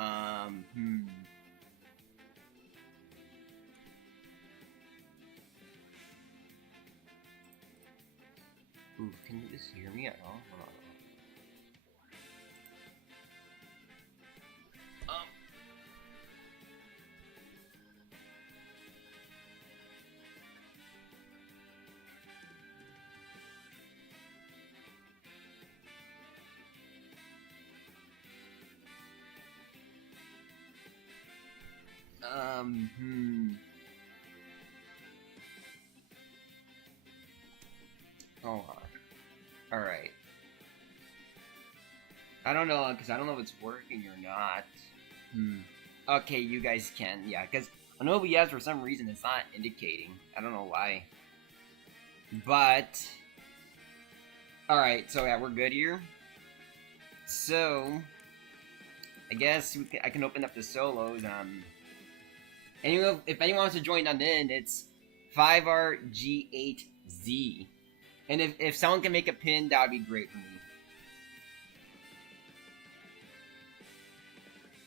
Hmm. Ooh, can you just hear me at all? Hold on. Hmm. Hold on. Alright. I don't know, because I don't know if it's working or not. Okay, you guys can, yeah, because on OBS, for some reason, it's not indicating. I don't know why. But, alright, so yeah, we're good here. So, I guess I can open up the solos. Anyway, if anyone wants to join on in, it's 5RG8Z. And if someone can make a pin, that would be great for me.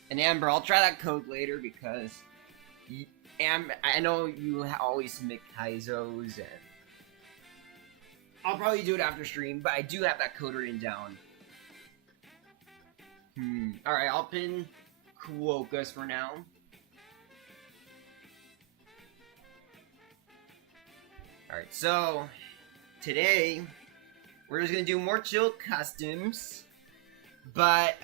And Amber, I'll try that code later because I know you always submit Kaizos, and I'll probably do it after stream, but I do have that code written down. Alright, I'll pin Kuokas for now. Alright, so today we're just gonna do more chill customs, but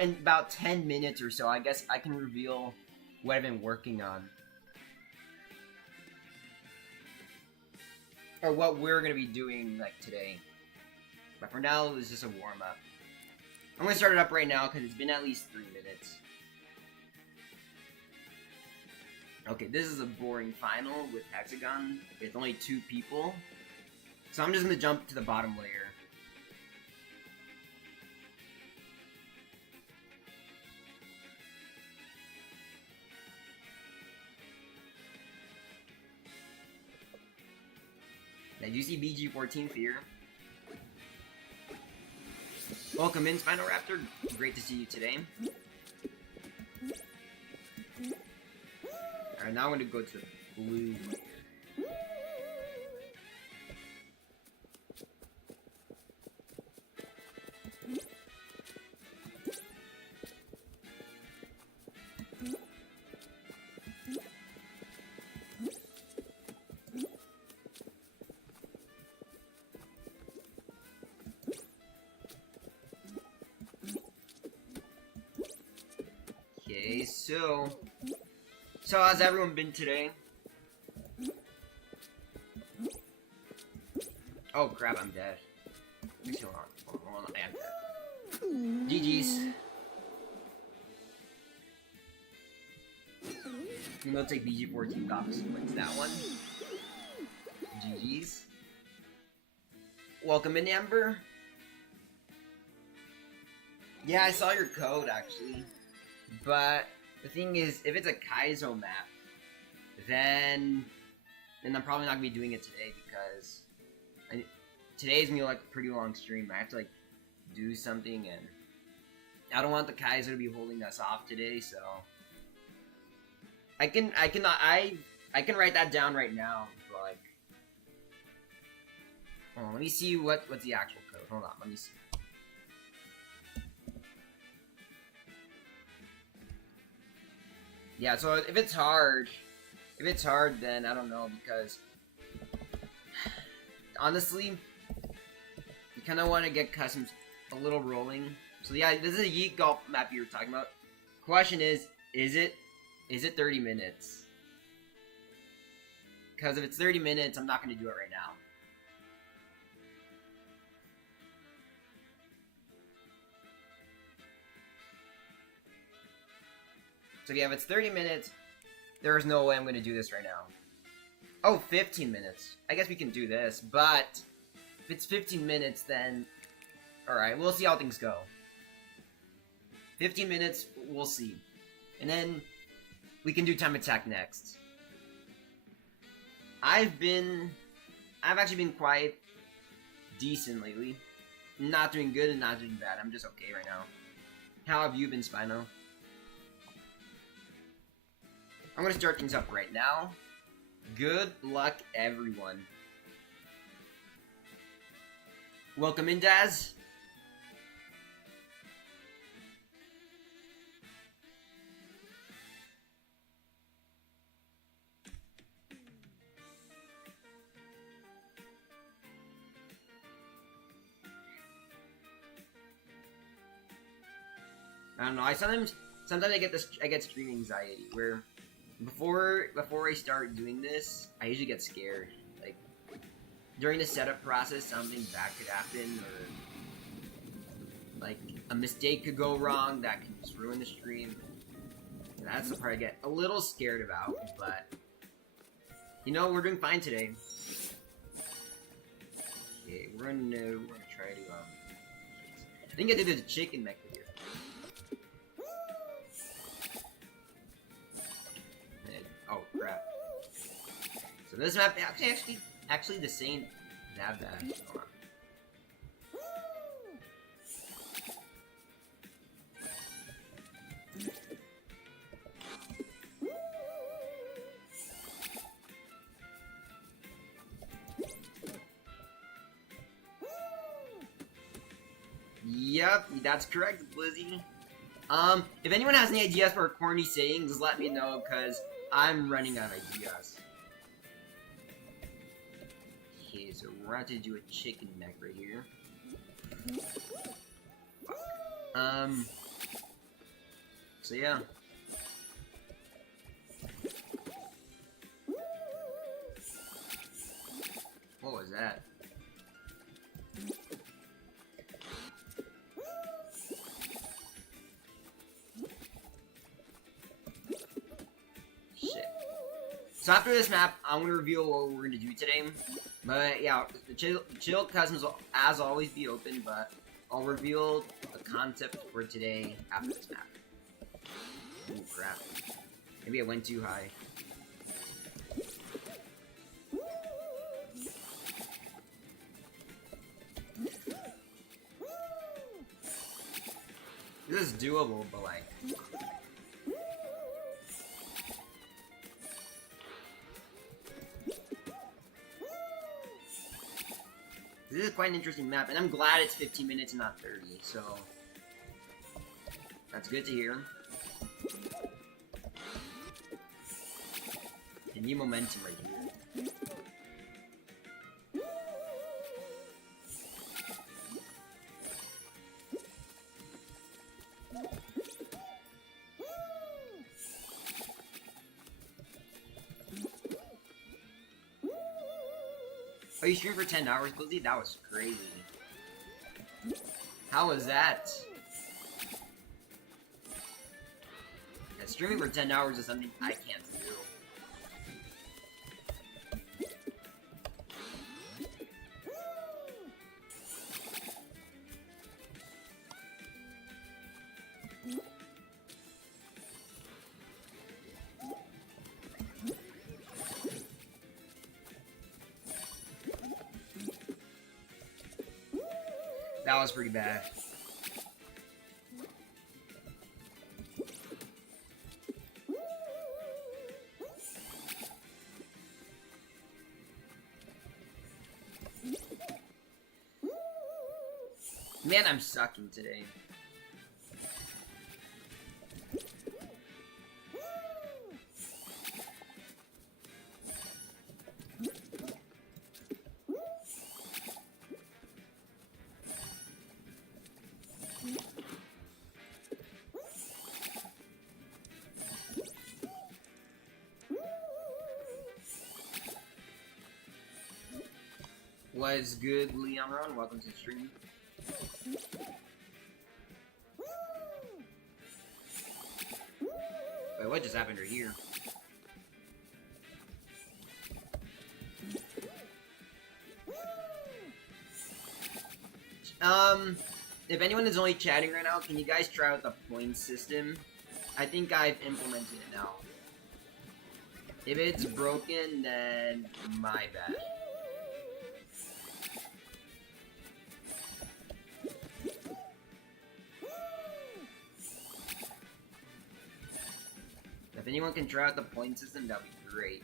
in about 10 minutes or so, I guess I can reveal what I've been working on. Or what we're gonna be doing, like, today. But for now, it's just a warm-up. I'm gonna start it up right now, because it's been at least 3 minutes. Okay, this is a boring final with Hexagon. It's only 2 people. So I'm just gonna jump to the bottom layer. Now, you see BG14 Fear. Welcome in, Spinal Raptor. Great to see you today. Alright, now I'm gonna go to the blue layer. Okay, so how's everyone been today? Oh crap, I'm dead. Actually, hold on, I am dead. GG's. We'll take BG14 Cops. What's that one? GG's. Welcome in, Amber. Yeah, I saw your code, actually. But the thing is, if it's a Kaizo map, then I'm probably not gonna be doing it today because today's gonna be like a pretty long stream. I have to like do something, and I don't want the Kaizo to be holding us off today. So I can write that down right now. But like, hold on, let me see what's the actual code. Hold on, let me see. Yeah, so if it's hard, then I don't know, because honestly, you kind of want to get customs a little rolling. So yeah, this is a Yeet Golf map you were talking about. Question is it 30 minutes? Because if it's 30 minutes, I'm not going to do it right now. So yeah, if it's 30 minutes, there's no way I'm going to do this right now. Oh, 15 minutes. I guess we can do this, but if it's 15 minutes, then alright, we'll see how things go. 15 minutes, we'll see. And then we can do time attack next. I've actually been quite decent lately. Not doing good and not doing bad. I'm just okay right now. How have you been, Spino? I'm gonna start things up right now. Good luck, everyone. Welcome in, Daz. I don't know. Sometimes I get stream anxiety where before I start doing this, I usually get scared. Like during the setup process, something bad could happen, or like a mistake could go wrong that could just ruin the stream. And that's the part I get a little scared about. But you know, we're doing fine today. Okay, we're gonna try to I think I did the chicken mech here. Oh crap! So this map actually the same. Not bad. Hold on. Yep, that's correct, Blizzy. If anyone has any ideas for corny sayings, let me know, because I'm running out of ideas. Okay, so we're going to do a chicken neck right here. So yeah. What was that? So after this map, I'm going to reveal what we're going to do today. But yeah, the chill cousins will as always be open, but I'll reveal the concept for today after this map. Oh crap. Maybe I went too high. This is doable, but like... This is quite an interesting map, and I'm glad it's 15 minutes and not 30, so... That's good to hear. A new momentum right here. Oh, you streamed for 10 hours, Blizzy? That was crazy. How was that? Yeah, streaming for 10 hours is something I can't do. That was pretty bad. Man, I'm sucking today. What's good, Leon Ron? Welcome to the stream. Wait, what just happened right here? If anyone is only chatting right now, can you guys try out the point system? I think I've implemented it now. If it's broken, then my bad. The If anyone can try out the point system, that'd be great.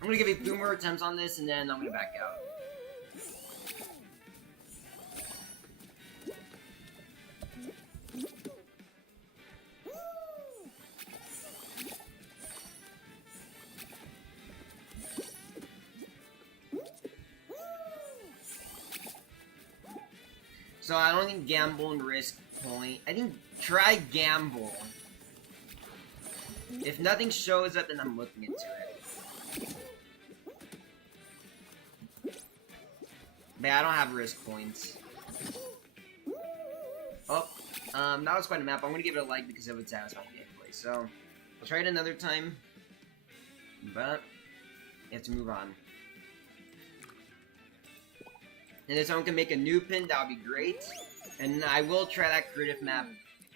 I'm gonna give you 2 more attempts on this, and then I'm gonna back out. So I don't think gamble and risk point. I think try gamble. If nothing shows up, then I'm looking into it. But I don't have risk points. Oh, that was quite a map. I'm gonna give it a like because it would satisfy gameplay. So I'll try it another time. But you have to move on. And if someone can make a new pin, that would be great. And I will try that creative map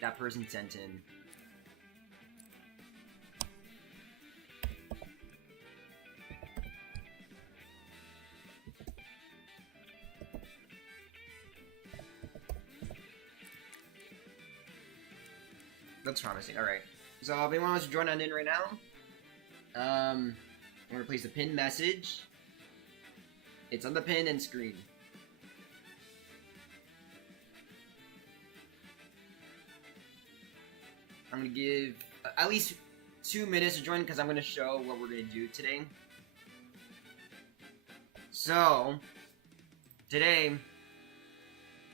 that person sent in. That's promising. Alright. So if anyone wants to join on in right now, I'm going to place the pin message. It's on the pin and screen. I'm going to give at least 2 minutes to join because I'm going to show what we're going to do today. So, today,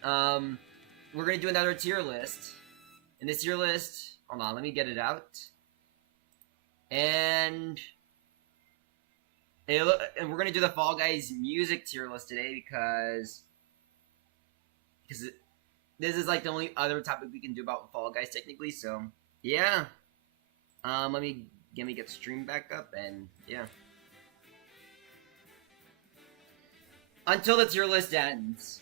we're going to do another tier list. In this tier list, hold on, let me get it out. And we're going to do the Fall Guys music tier list today because this is like the only other topic we can do about Fall Guys technically, so yeah. Let me get the stream back up, and yeah. Until the tier list ends.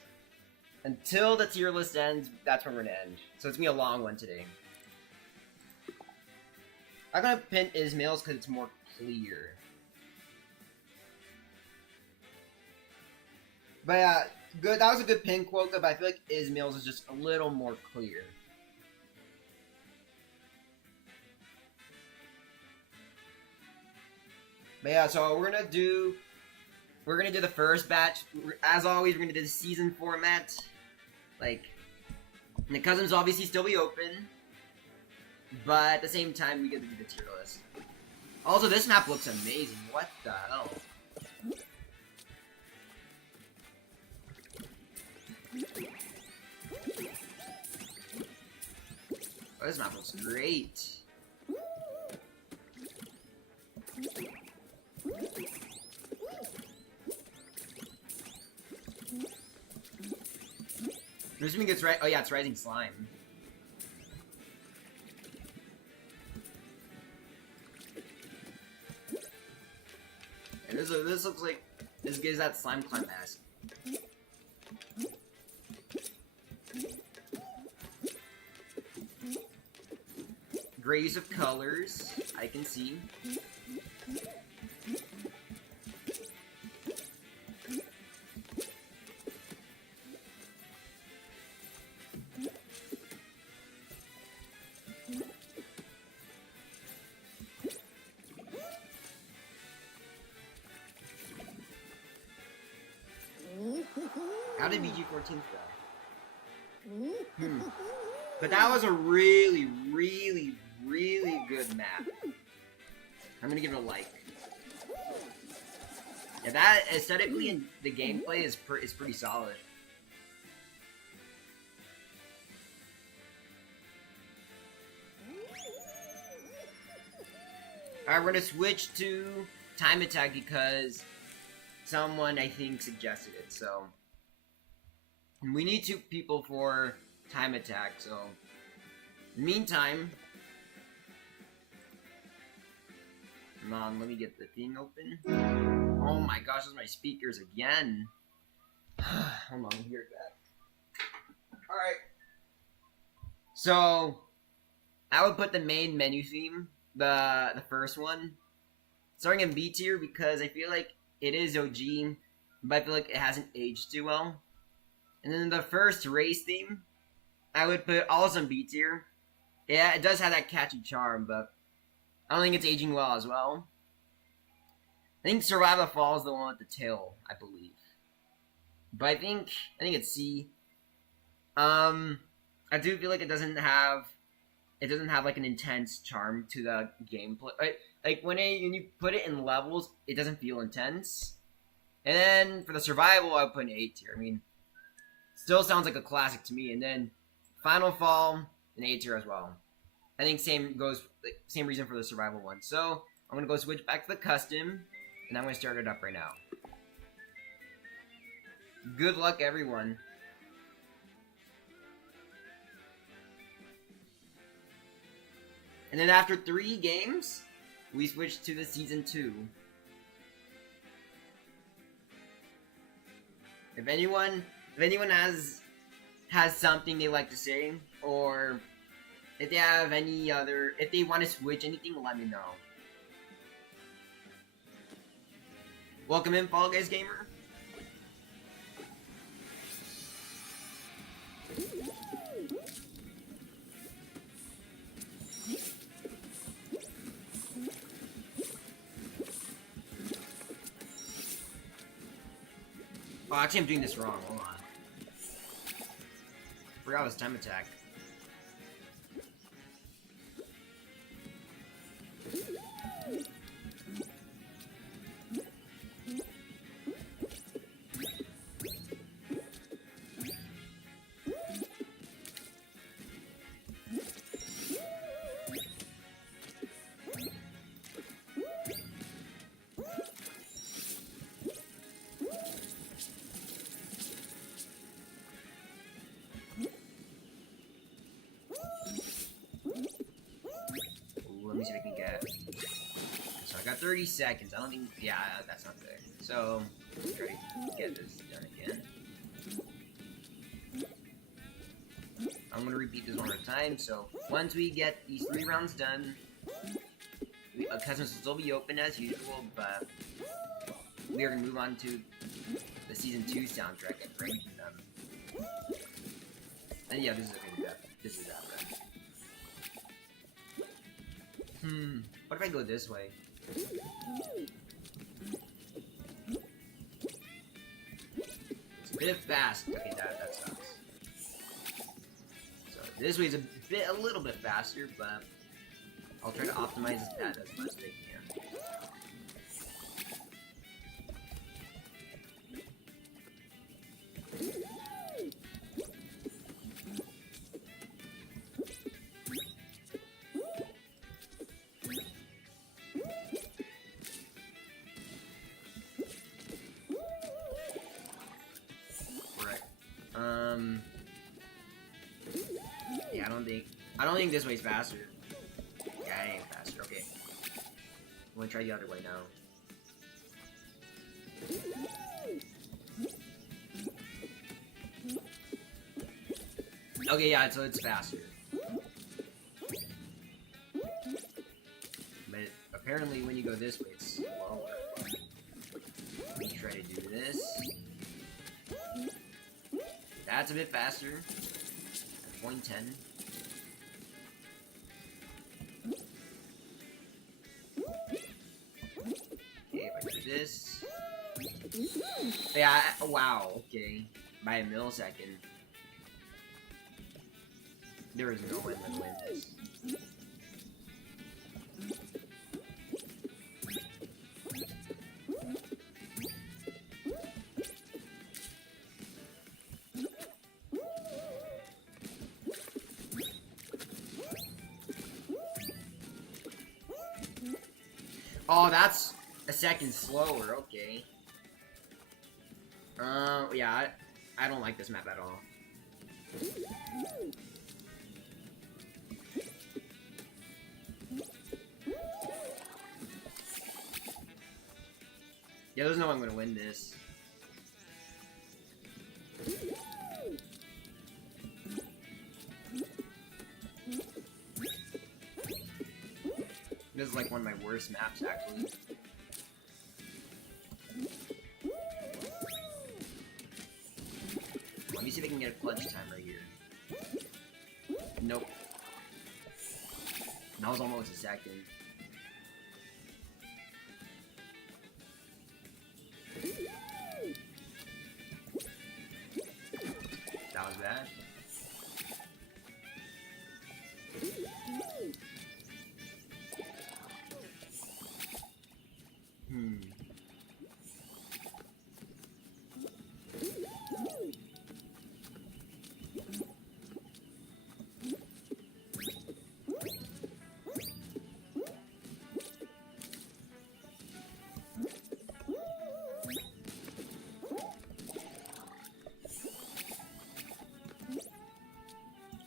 Until the tier list ends, that's when we're gonna end. So it's gonna be a long one today. I'm gonna pin Ismail's because it's more clear. But yeah, good. That was a good pin quote, but I feel like Ismail's is just a little more clear. But yeah, so we're gonna do the first batch. As always, we're gonna do the season format. Like, the cousins obviously still be open, but at the same time, we get to do the tier list. Also, this map looks amazing. What the hell? Oh, this map looks great. I'm assuming it's right. Oh yeah, it's Rising Slime. And this looks like this gives that slime climb mask. Great use of colors, I can see. How did BG14 go? But that was a really, really, really good map. I'm gonna give it a like. Yeah, that aesthetically and the gameplay is pretty solid. Alright, we're gonna switch to time attack because someone, I think, suggested it, so we need 2 people for time attack, so meantime, come on, let me get the thing open. Oh my gosh, those are my speakers again. Hold on, let me hear that. Alright. So I would put the main menu theme, the first one, starting in B tier because I feel like it is OG, but I feel like it hasn't aged too well. And then the first race theme, I would put also in B tier. Yeah, it does have that catchy charm, but I don't think it's aging well as well. I think Survival Falls is the one with the tail, I believe. But I think it's C. I do feel like it doesn't have like an intense charm to the gameplay. Like when you put it in levels, it doesn't feel intense. And then for the survival, I would put an A tier. I mean, still sounds like a classic to me. And then Final Fall, an A tier as well. I think same reason for the survival one. So I'm gonna go switch back to the custom, and I'm gonna start it up right now. Good luck, everyone. And then after 3 games, we switch to the season 2. If anyone has something they like to say, or if they have if they want to switch anything, let me know. Welcome in, Fall Guys Gamer. Oh, actually I'm doing this wrong, hold on. Forgot it was time attack. Let me see if I can get. So I got 30 seconds. I don't think. Yeah, that's not fair. So, let's try to get this done again. I'm gonna repeat this one more time. So, once we get these 3 rounds done, customs will still be open as usual, but we are gonna move on to the season 2 soundtrack and ranking them. And yeah, this is a good death. This is that, right? What if I go this way? It's a bit fast. Okay, that sucks. So this way is a little bit faster, but I'll try to optimize that as much as I can. Yeah, I don't think this way's faster. Yeah, it ain't faster. Okay. I'm gonna try the other way now. Okay, yeah, so it's faster. But apparently when you go this way, it's slower. Let me try to do this. That's a bit faster. 0.10. Okay, if I do this. Yeah, wow, okay. By a millisecond. There is no way I'm gonna win this. Oh, that's a second slower, okay. Yeah, I don't like this map at all. Yeah, there's no way I'm gonna win this. This is like one of my worst maps, actually. Let me see if I can get a clutch time right here. Nope. That was almost a second. That was bad.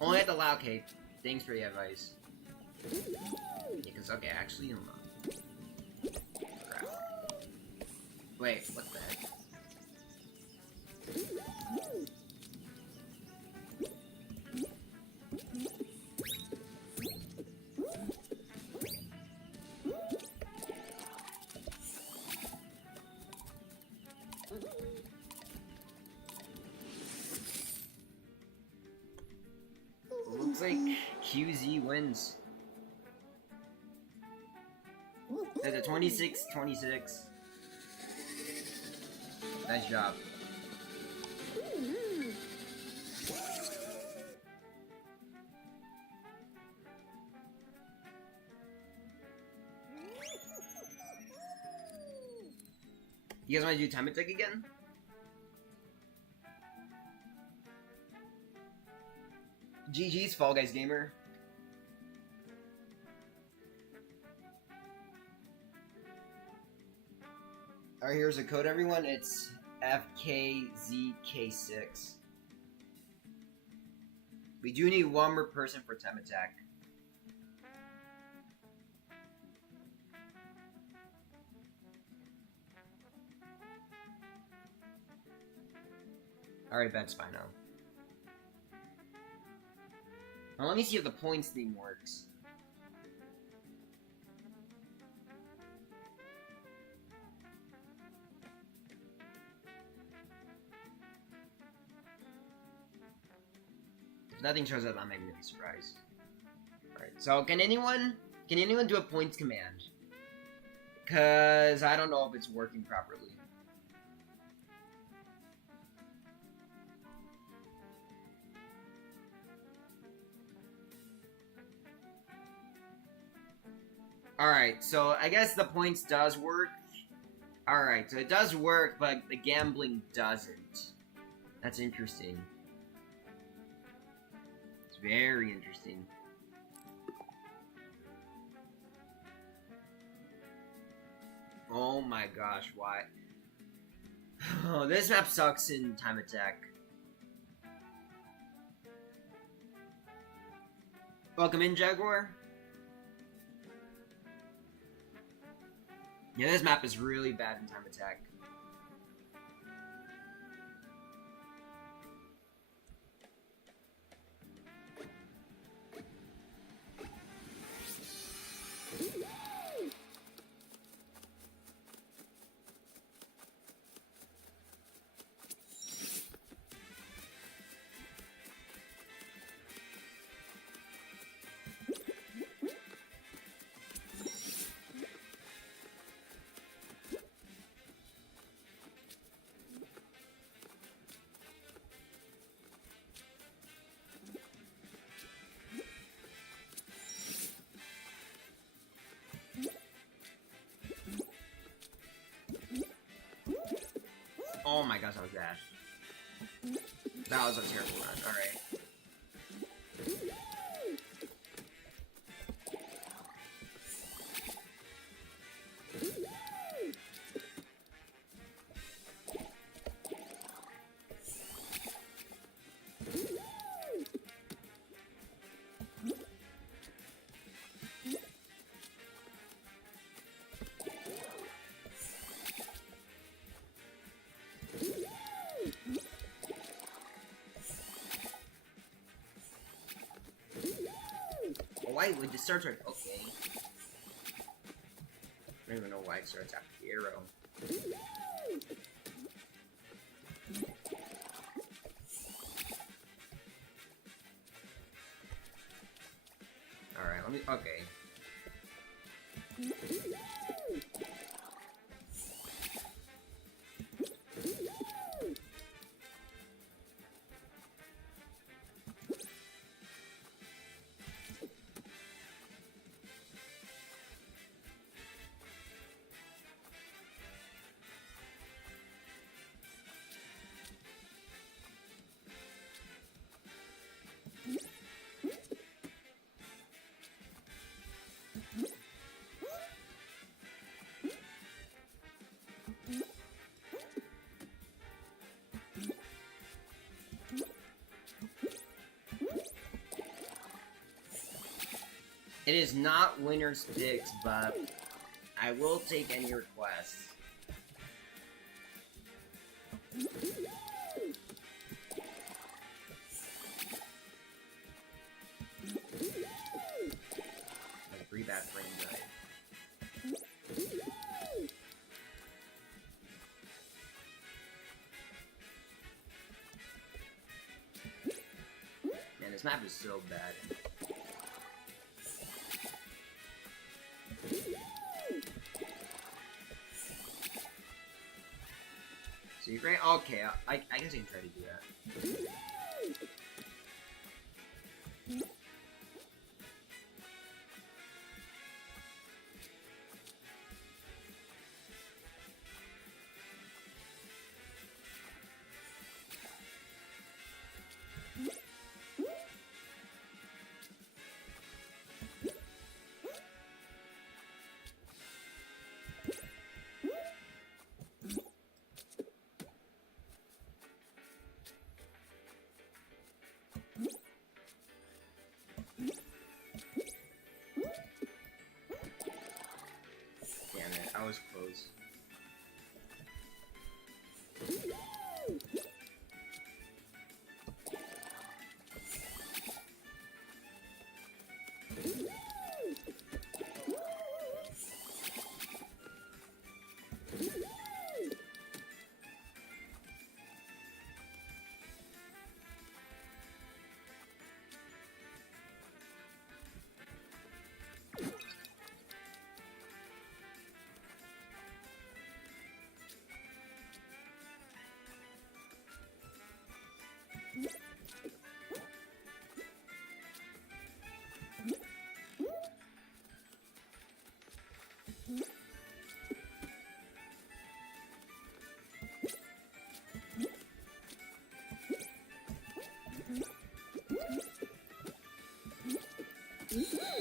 Only at the loud cake. Thanks for the advice. Yeah, because, okay, actually, hold on. Crap. Wait, what the heck? Looks like QZ wins. There's a 26-26. Nice job. You guys want to do time attack again? GG's, Fall Guys Gamer. Alright, here's a code, everyone. It's FKZK6. We do need one more person for time attack. Alright, that's fine now. Now let me see if the points thing works. If nothing shows up, I'm not gonna be surprised. Alright, so can anyone do a points command? Cause I don't know if it's working properly. Alright, so I guess the points does work. Alright, so it does work, but the gambling doesn't. That's interesting. It's very interesting. Oh my gosh, why? Oh, this map sucks in time attack. Welcome in, Jaguar. Yeah, this map is really bad in time attack. Oh my gosh, that was bad. That was a terrible run. Alright. Why would the start right? Okay. I don't even know why it starts after the arrow. Alright, let me... Okay. It is not winner's picks, but I will take any requests. Like 3 bad frame died. Man, this map is so bad. So you're great? Okay, I guess I can try to do that. Damn it, I was close.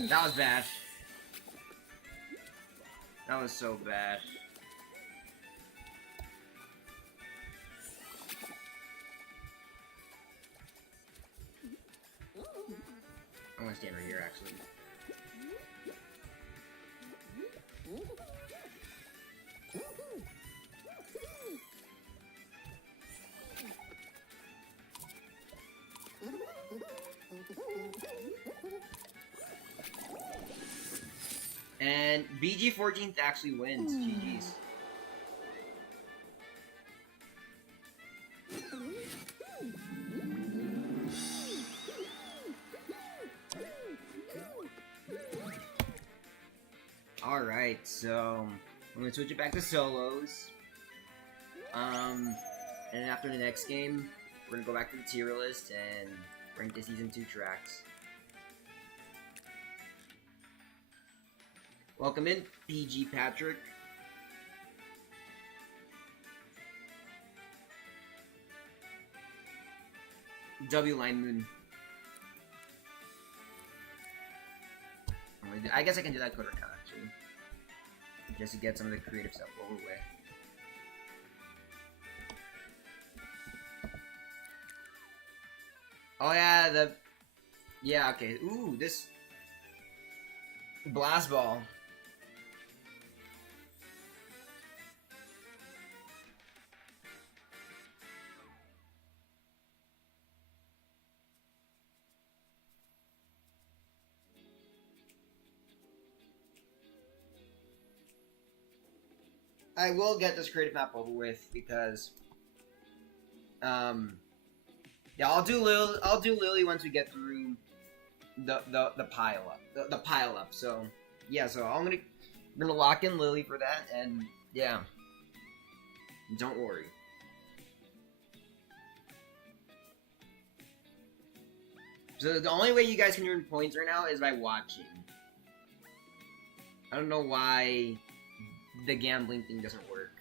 That was bad. That was so bad. I'm gonna stand right here, actually. And BG14th actually wins. GG's. Alright, so I'm gonna switch it back to solos. And after the next game, we're gonna go back to the tier list and rank the season 2 tracks. Welcome in, PG Patrick. W Line Moon. I guess I can do that coder count actually. Just to get some of the creative stuff over with. Oh yeah, yeah, okay. Ooh, this blast ball. I will get this creative map over with because, yeah, I'll do Lily once we get through the pile up, the pile up. So yeah, so I'm gonna lock in Lily for that, and yeah, don't worry. So the only way you guys can earn points right now is by watching. I don't know why the gambling thing doesn't work.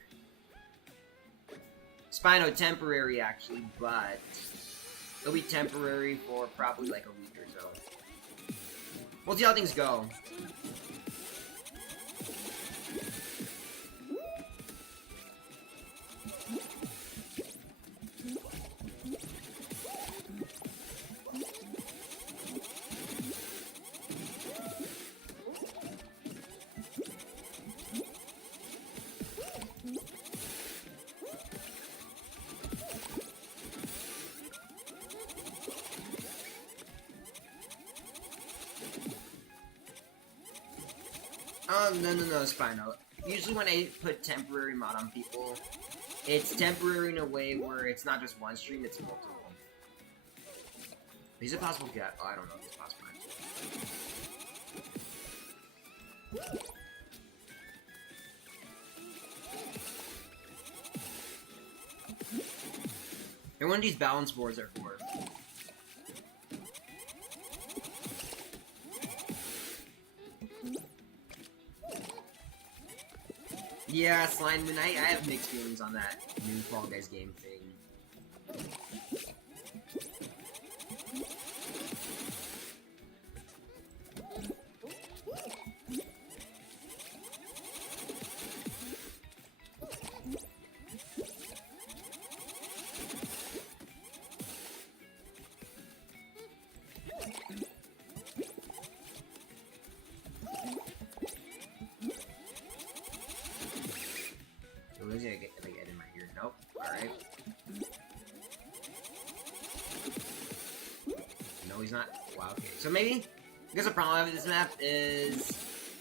Spino temporary actually, but it'll be temporary for probably like a week or so. We'll see how things go. No, Spino. Usually when I put temporary mod on people, it's temporary in a way where it's not just one stream, it's multiple. Is it possible to get? Oh, I don't know if it's possible. And one of these balance boards are for. Yeah, Slimeman, I have mixed feelings on that new Fall Guys game thing. Get in my ear. Nope. Alright. No, he's not. Wow, okay. So maybe, I guess the problem with this map is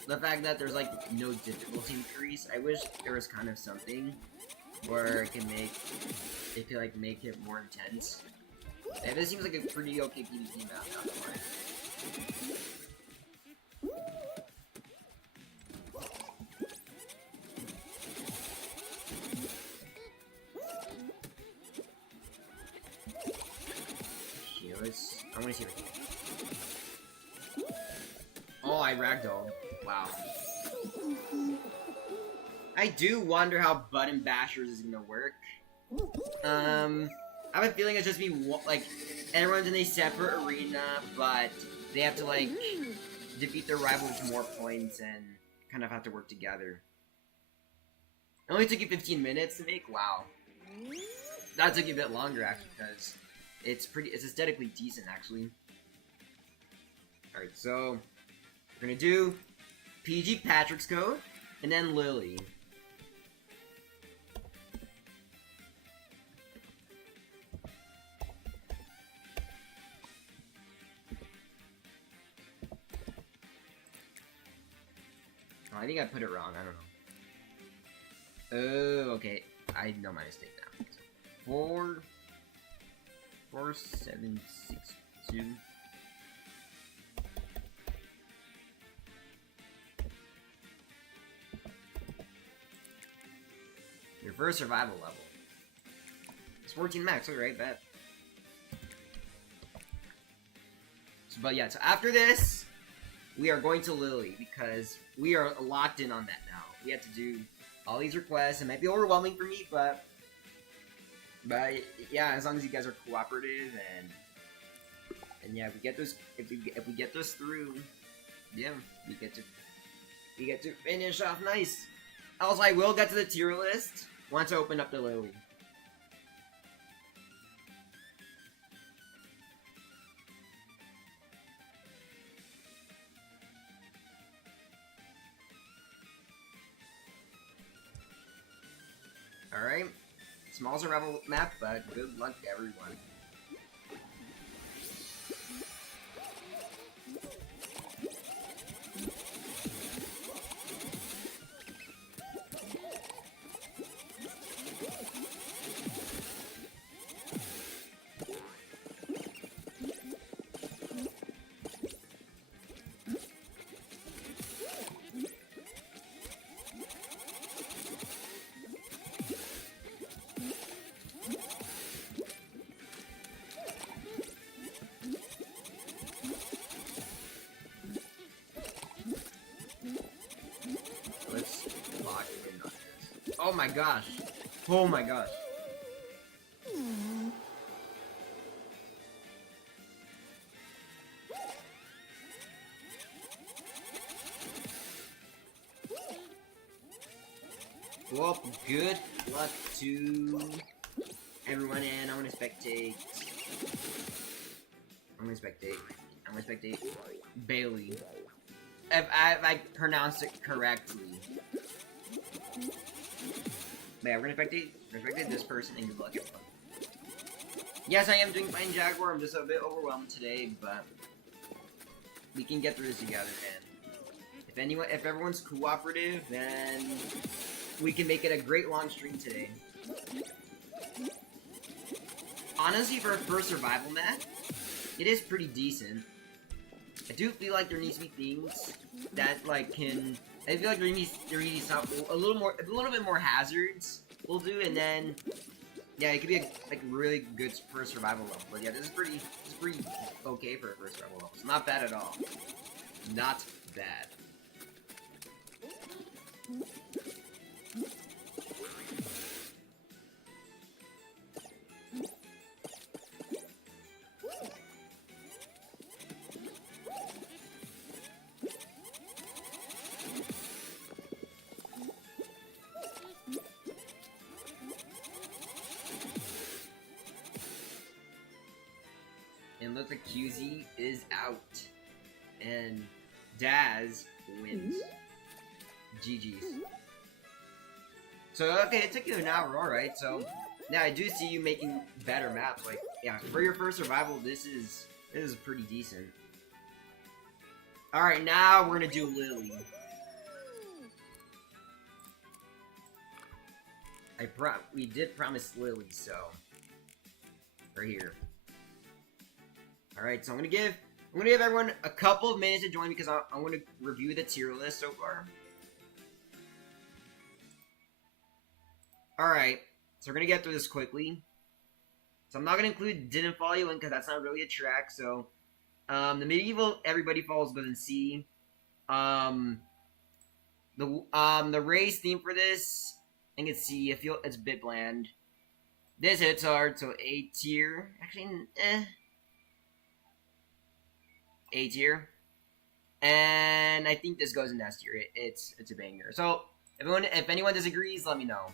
the fact that there's like no difficulty increase. I wish there was kind of something where it could like make it more intense. Yeah, this seems like a pretty okay PvP map, not gonna lie. I want to see if I can. Oh, I ragdolled. Wow. I do wonder how Button Bashers is gonna work. I have a feeling it's just be like everyone's in a separate arena, but they have to like defeat their rivals with more points and kind of have to work together. It only took you 15 minutes to make. Wow. That took you a bit longer actually because. It's aesthetically decent, actually. Alright, so we're gonna do PG Patrick's code, and then Lily. Oh, I think I put it wrong, I don't know. Oh, okay. I know my mistake now. 4762. Your first survival level. It's 14 max, alright, bet. So, but yeah, so after this, we are going to Lily because we are locked in on that now. We have to do all these requests. It might be overwhelming for me, but yeah, as long as you guys are cooperative and yeah, if we get this through, yeah, we get to finish off nice. Also, I will get to the tier list once I open up the Lily. Alright. Small survival map, but good luck to everyone. my gosh. Oh my gosh. Well, good luck to everyone, and I'm gonna spectate. I'm gonna spectate Bailey. If I pronounced it correctly. But yeah, we're gonna spectate this person, and good luck, everyone. Yes, I am doing fine, Jaguar. I'm just a bit overwhelmed today, but we can get through this together, man. If everyone's cooperative, then we can make it a great long stream today. Honestly, for a first survival map, it is pretty decent. I do feel like there needs to be things that like can. I feel like there needs a little bit more hazards. We'll do, and then yeah, it could be a really good first survival level. But yeah, this is pretty okay for a first survival level. It's not bad at all. Not bad. And looks like QZ is out. And Daz wins. GG's. So, okay, it took you an hour, alright. So, now I do see you making better maps. Like, yeah, for your first survival, this is pretty decent. Alright, now we're gonna do Lily. We did promise Lily, so. Right here. Alright, so I'm gonna give everyone a couple of minutes to join because I'm gonna review the tier list so far. Alright, so we're gonna get through this quickly. So I'm not gonna include Didn't Follow You In because that's not really a track, so the medieval everybody falls within C. The race theme for this, I think it's C. I feel it's a bit bland. This hits hard, so A tier. Actually, A tier. And I think this goes in S tier. It's a banger. So if anyone disagrees, let me know.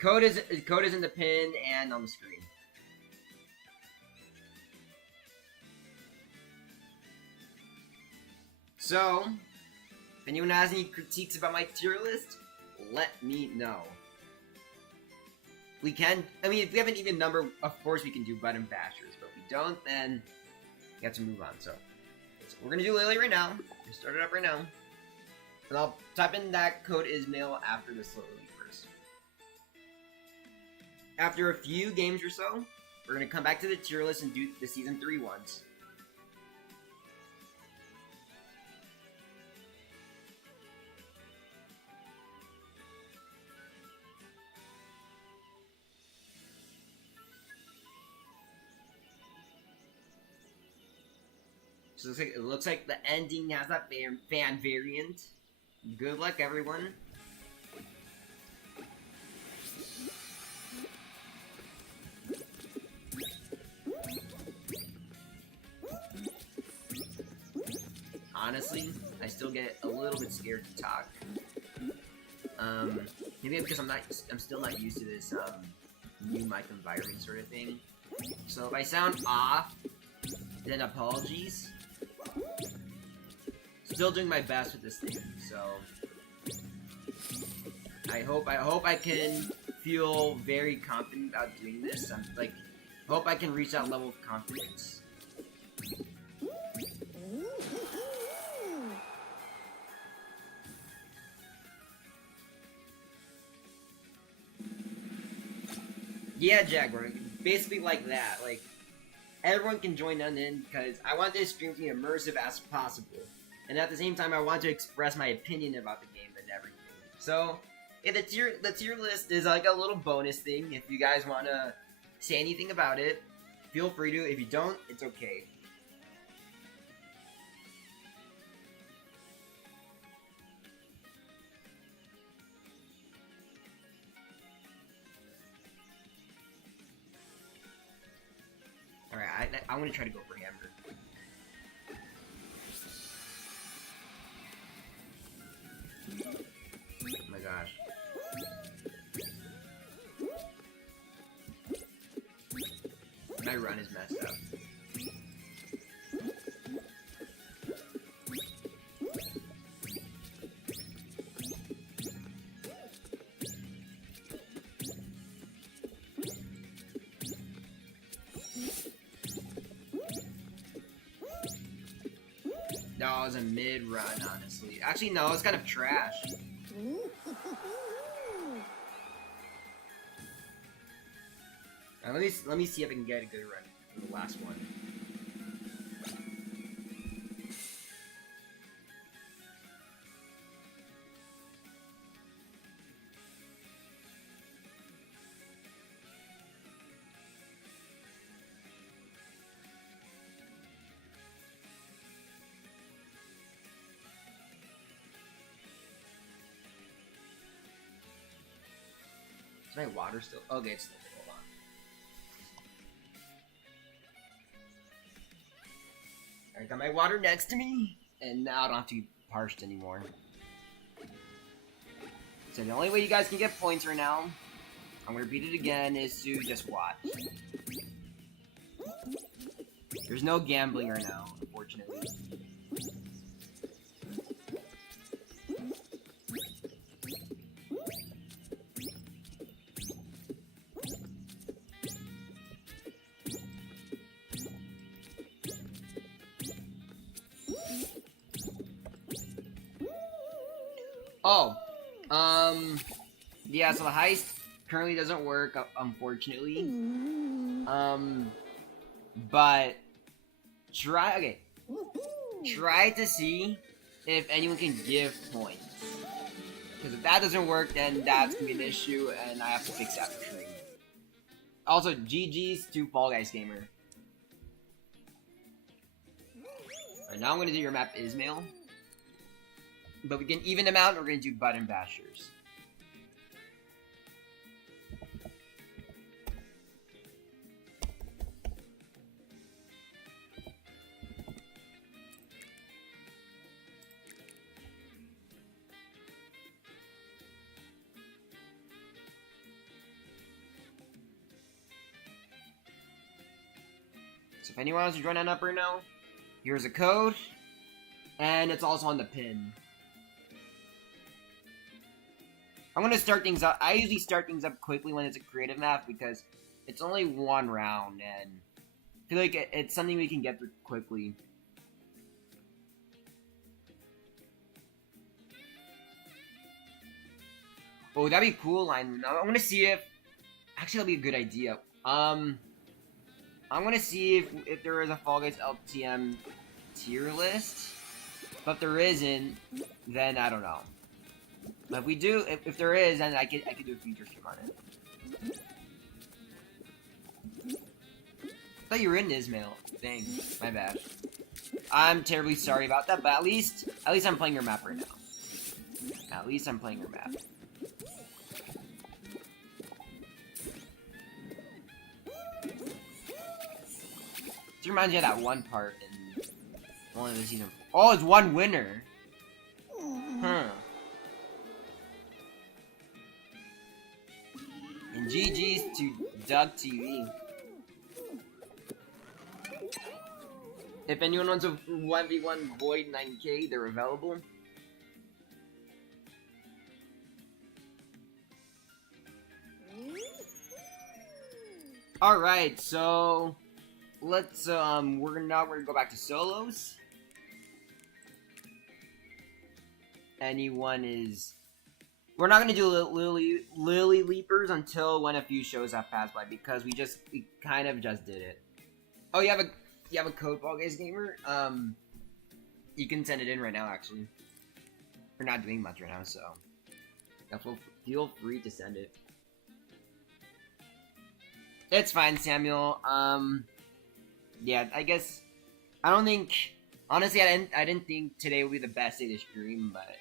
Code is in the pin and on the screen. So, if anyone has any critiques about my tier list, let me know. We can, I mean, if we have an even number, of course we can do button bashers, but if we don't, then we have to move on. So we're gonna do Lily right now. We start it up right now. And I'll type in that code Ismail after this Lily first. After a few games or so, we're gonna come back to the tier list and do the season 3 ones. So it looks like the ending has that fan variant. Good luck, everyone. Honestly, I still get a little bit scared to talk. Maybe because I'm still not used to this new mic environment sort of thing. So if I sound off, then apologies. Still doing my best with this thing, so I hope I can feel very confident about doing this. I'm like, hope I can reach that level of confidence. Yeah, Jaguar, basically like that. Like, everyone can join in because I want this stream to be immersive as possible. And at the same time, I want to express my opinion about the game and everything. So, yeah, the tier list is like a little bonus thing. If you guys want to say anything about it, feel free to. If you don't, it's okay. I'm gonna try to go for hammer. Oh my gosh. My run is messed up. No, it was a mid-run, honestly. Actually, no, it's kind of trash. Let me see if I can get a good run for the last one. Is my water still? Okay, it's still. Hold on. I got my water next to me, and now I don't have to be parched anymore. So the only way you guys can get points right now, I'm gonna repeat it again, is to just watch. There's no gambling right now, unfortunately. Oh, yeah, so the heist currently doesn't work, unfortunately. But try to see if anyone can give points. Because if that doesn't work, then that's gonna be an issue, and I have to fix that for sure. Also, GG's to Fall Guys Gamer. Alright, now I'm gonna do your map Ismail. But we can even them out, and we're gonna do button bashers. So if anyone wants to join on up right now, here's a code, and it's also on the pin. I'm gonna start things up. I usually start things up quickly when it's a creative map because it's only one round, and I feel like it's something we can get through quickly. Oh, that'd be cool, line. I'm gonna see if... Actually, that'll be a good idea. I'm gonna see if there is a Fall Guys LTM tier list. But if there isn't, then I don't know. But if we do, if there is, then I could do a future stream on it. I thought you were in Ismail. Dang, my bad. I'm terribly sorry about that, but at least I'm playing your map right now. At least I'm playing your map. This reminds me of that one part in one of the season. Oh, it's one winner. Huh. And GG's to Doug TV. If anyone wants a 1v1 Void 9K, they're available. Alright, so let's we're gonna go back to solos. Anyone is... We're not gonna do Lily Leapers until when a few shows have passed by because we kind of just did it. Oh, you have a code, Fall Guys Gamer? You can send it in right now, actually. We're not doing much right now, so feel free to send it. It's fine, Samuel. Yeah, I guess I don't think... Honestly, I didn't think today would be the best day to stream, but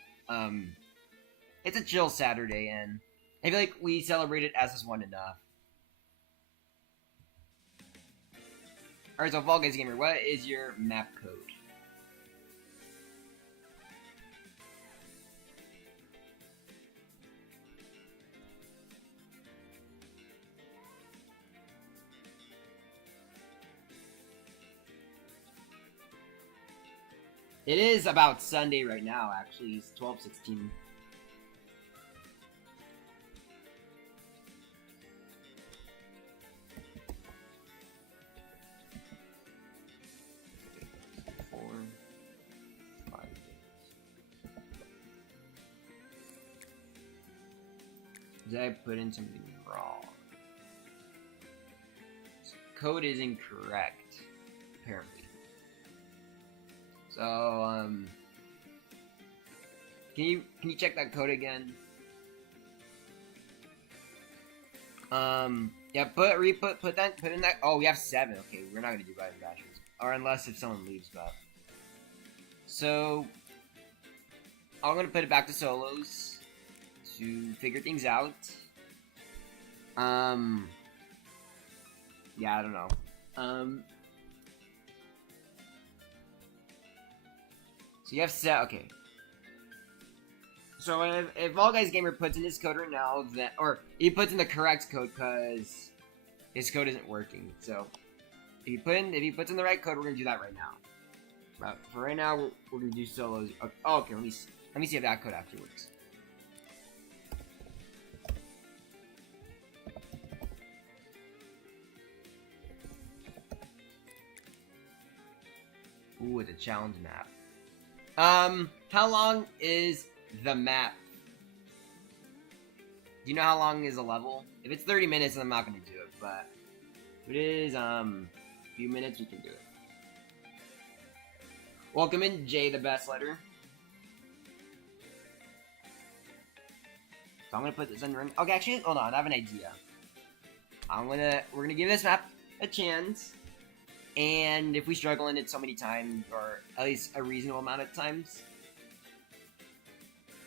it's a chill Saturday, and I feel like we celebrated as one enough. Alright, so Fall Guys Gamer, what is your map code? It is about Sunday right now, actually. It's 12:16. Did I put in something wrong? So code is incorrect, apparently. So, can you check that code again? Yeah, put in that. Oh, we have 7. Okay, we're not gonna do Ride Bashers, or unless if someone leaves, but. So, I'm gonna put it back to solos to figure things out. Yeah, I don't know. So you have set. Okay. So if All Guys Gamer puts in his code right now, then or he puts in the correct code because his code isn't working. So if he puts in the right code, we're gonna do that right now. But for right now, we're gonna do solos. Oh, okay, let me see if that code actually works. Ooh, it's a challenge map. How long is the map? Do you know how long is a level? If it's 30 minutes, I'm not gonna do it, but if it is, a few minutes, we can do it. Welcome in, Jay, the best letter. So I'm gonna put this under. Okay, actually, hold on. I have an idea. We're gonna give this map a chance, and if we struggle in it so many times, or at least a reasonable amount of times,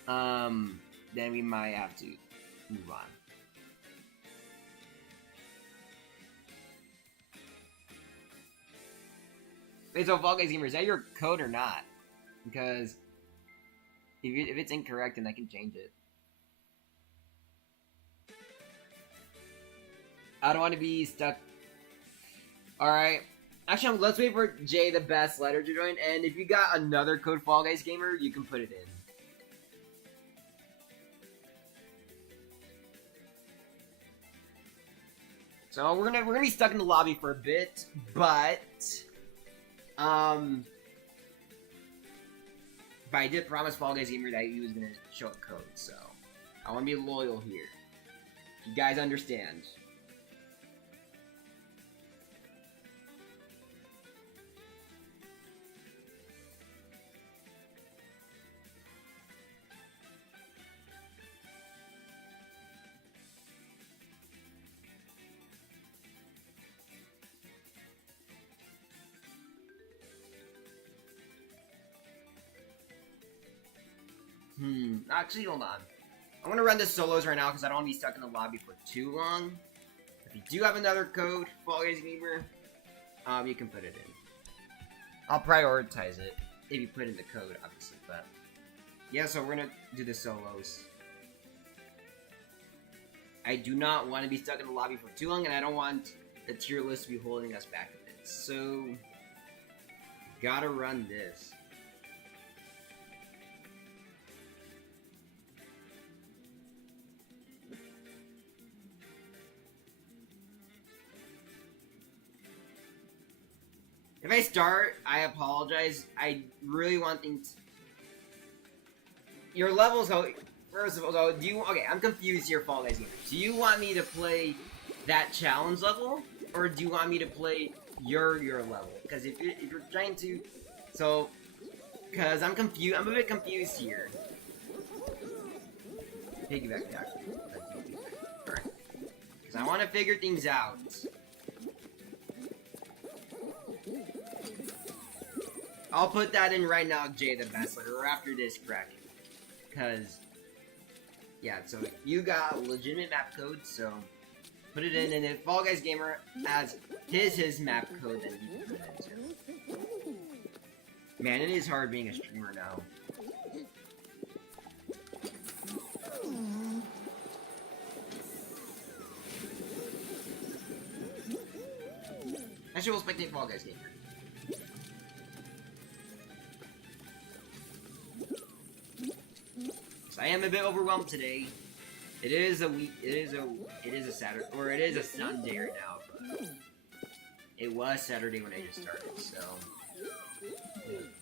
then we might have to move on. Wait, so Fall Guys Gamer, is that your code or not? Because if it's incorrect, then I can change it. I don't want to be stuck. Alright. Actually, let's wait for Jay, the best letter, to join. And if you got another code, Fall Guys Gamer, you can put it in. So we're gonna be stuck in the lobby for a bit, but I did promise Fall Guys Gamer that he was gonna show a code, so I want to be loyal here. You guys understand? Actually, hold on. I'm gonna run the solos right now because I don't want to be stuck in the lobby for too long. If you do have another code, Fall Guys Gamer, you can put it in. I'll prioritize it if you put in the code, obviously, but yeah, so we're gonna do the solos. I do not want to be stuck in the lobby for too long, and I don't want the tier list to be holding us back a bit. So, gotta run this. If I start, I apologize. I really want things. Your levels, first of all, do you? Okay, I'm confused here, Fall Guys Gamer. Do you want me to play that challenge level, or do you want me to play your level? Because if you're trying to, so, because I'm confused. I'm a bit confused here. Piggyback attack. Alright. Because I want to figure things out. I'll put that in right now, Jay, the best letter, or after this crack. Because, yeah, so you got a legitimate map code, so put it in, and if Fall Guys Gamer adds his map code, then you can put it in too. Man, it is hard being a streamer now. Actually, we'll spectate Fall Guys Gamer. So I am a bit overwhelmed today. It is a week. It is a Saturday, or it is a Sunday right now. But it was Saturday when I just started, so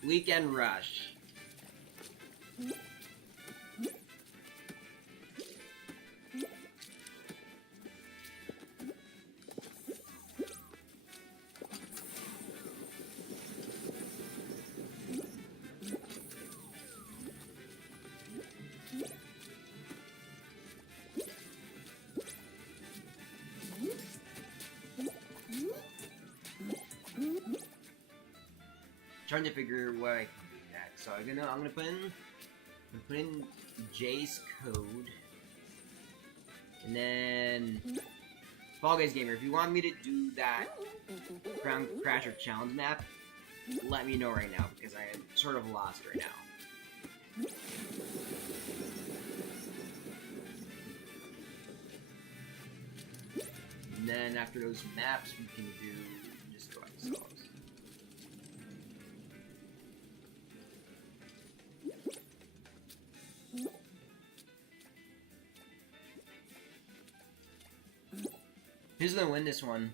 weekend rush. Trying to figure what I can do next. So I'm gonna put in Jay's code, and then Fall Guys Gamer. If you want me to do that Crown Crasher challenge map, let me know right now because I am sort of lost right now. And then after those maps, we can do just go ourselves. Who's gonna win this one?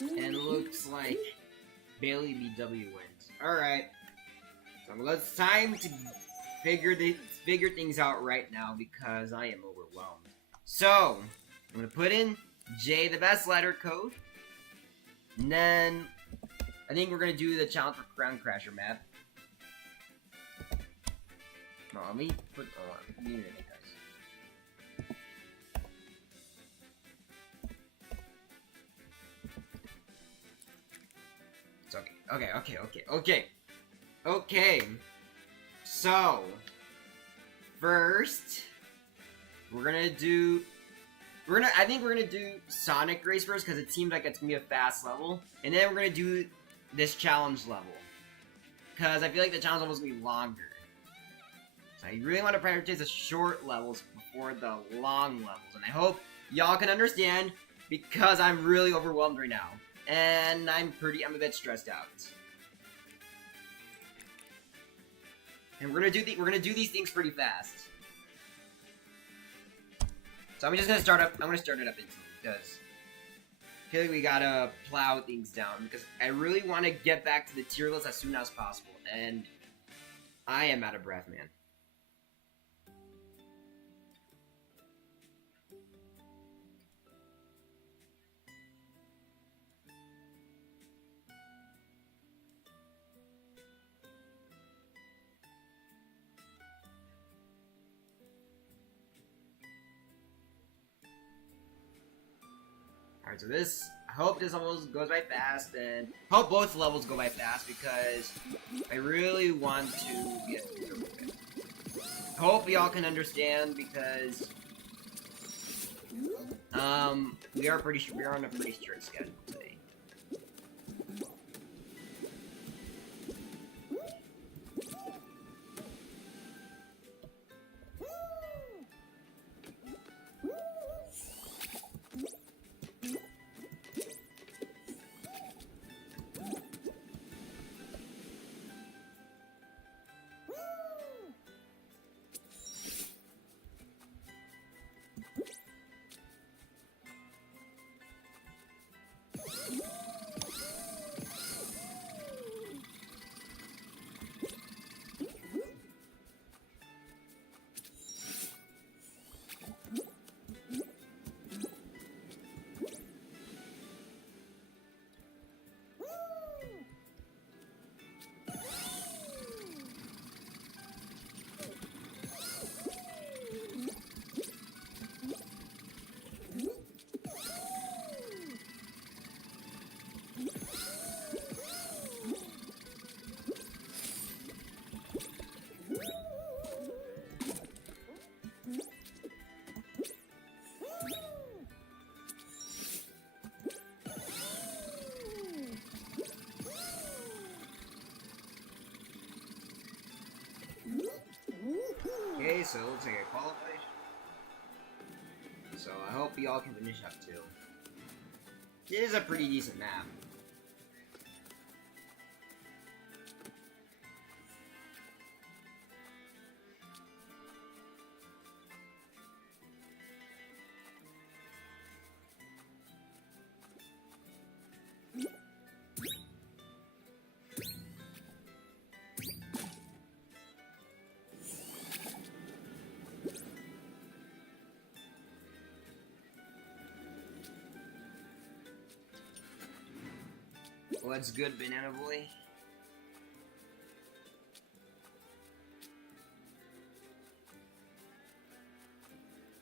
And it looks like Bailey BW wins. Alright. So it's time to figure things out right now because I am overwhelmed. So, I'm gonna put in J the best letter code. And then I think we're gonna do the challenge for Crown Crasher map. No, let me put on. Give me a minute, guys. It's okay. So, first, I think we're gonna do Sonic Race first because it seems like it's gonna be a fast level, and then we're gonna do this challenge level because I feel like the challenge level is gonna be longer. So I really want to prioritize the short levels before the long levels, and I hope y'all can understand because I'm really overwhelmed right now, and I'm a bit stressed out. And we're gonna do these things pretty fast. So I'm just gonna start up. I'm gonna start it up instantly because I feel like we gotta plow things down because I really want to get back to the tier list as soon as possible, and I am out of breath, man. Alright, so I hope this almost goes by fast, and hope both levels go by fast, because I really want to get through it. Hope y'all can understand, because, we are on a pretty strict schedule today. Okay, so it looks like I qualified. So I hope y'all can finish up too. It is a pretty decent map. What's good, Banana Boy?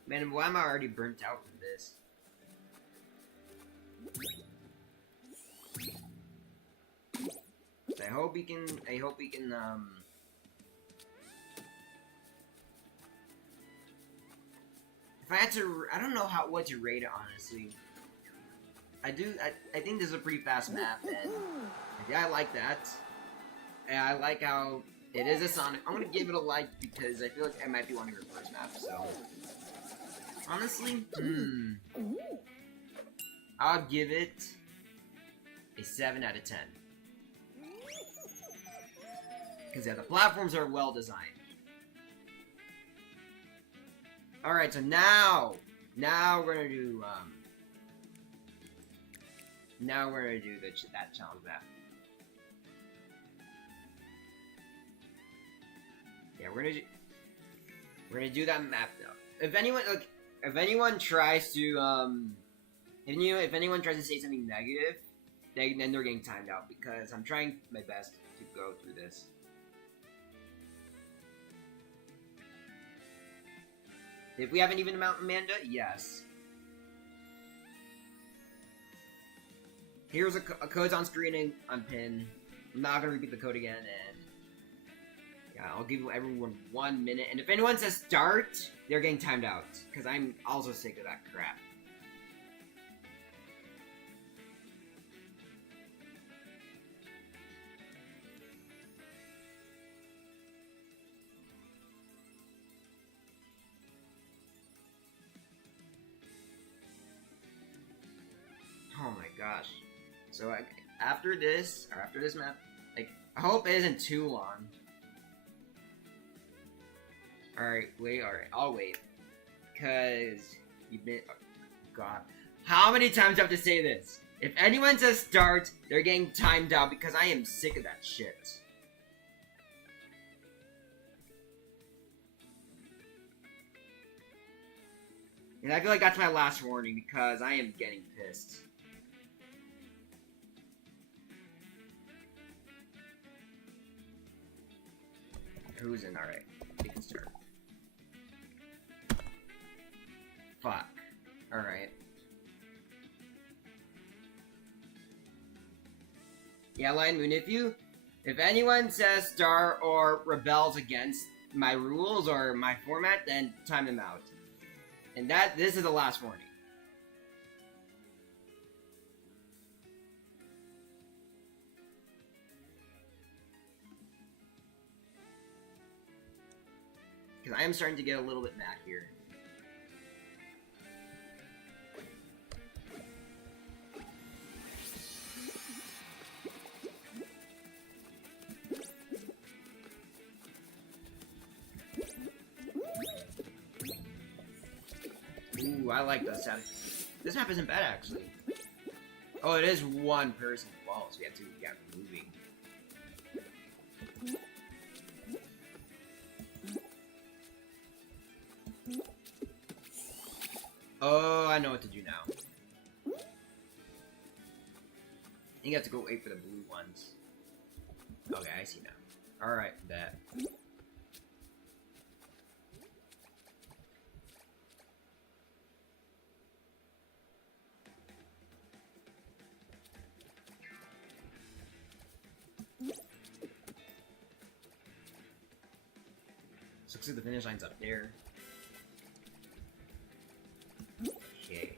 Man, why am I already burnt out from this? I hope we can, if I had to, I don't know what to rate it, honestly. I think this is a pretty fast map, and yeah, I like that. And I like how it is a Sonic. I'm gonna give it a like because I feel like it might be one of your first maps, so. Honestly, I'll give it a 7 out of 10. Because yeah, the platforms are well designed. Alright, so now we're gonna do, that challenge map. Yeah, we're gonna do that map though. If anyone tries to if anyone tries to say something negative, then they're getting timed out because I'm trying my best to go through this. If we have an even amount, Amanda, yes. Here's a code's on screen and on pin. I'm not gonna repeat the code again, and yeah, I'll give everyone 1 minute. And if anyone says start, they're getting timed out because I'm also sick of that crap. Oh my gosh. So after this map, like, I hope it isn't too long. Alright, I'll wait. Cause you've been, oh god. How many times do I have to say this? If anyone says start, they're getting timed out because I am sick of that shit. And I feel like that's my last warning because I am getting pissed. Who's in? Alright, we can start. Fuck. Alright. Yeah, Lion Moon, if anyone says star or rebels against my rules or my format, then time them out. And this is the last warning. Because I am starting to get a little bit mad here. Ooh, I like that sound. This map isn't bad, actually. Oh, it is one person wall, so we have to get moving. Oh, I know what to do now. You have to go wait for the blue ones. Okay, I see now. Alright, that. Looks like the finish line's up there. Okay.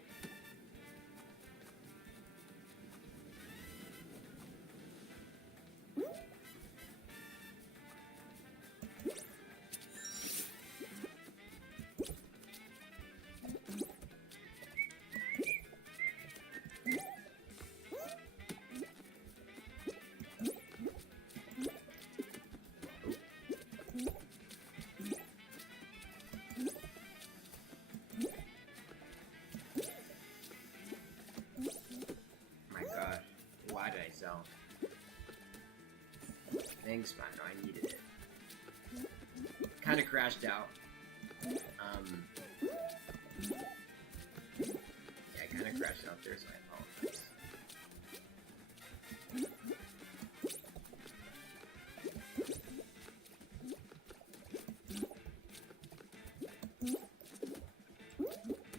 Thanks, man. No, I needed it. Kind of crashed out. Yeah, I kind of crashed out there, so I apologize.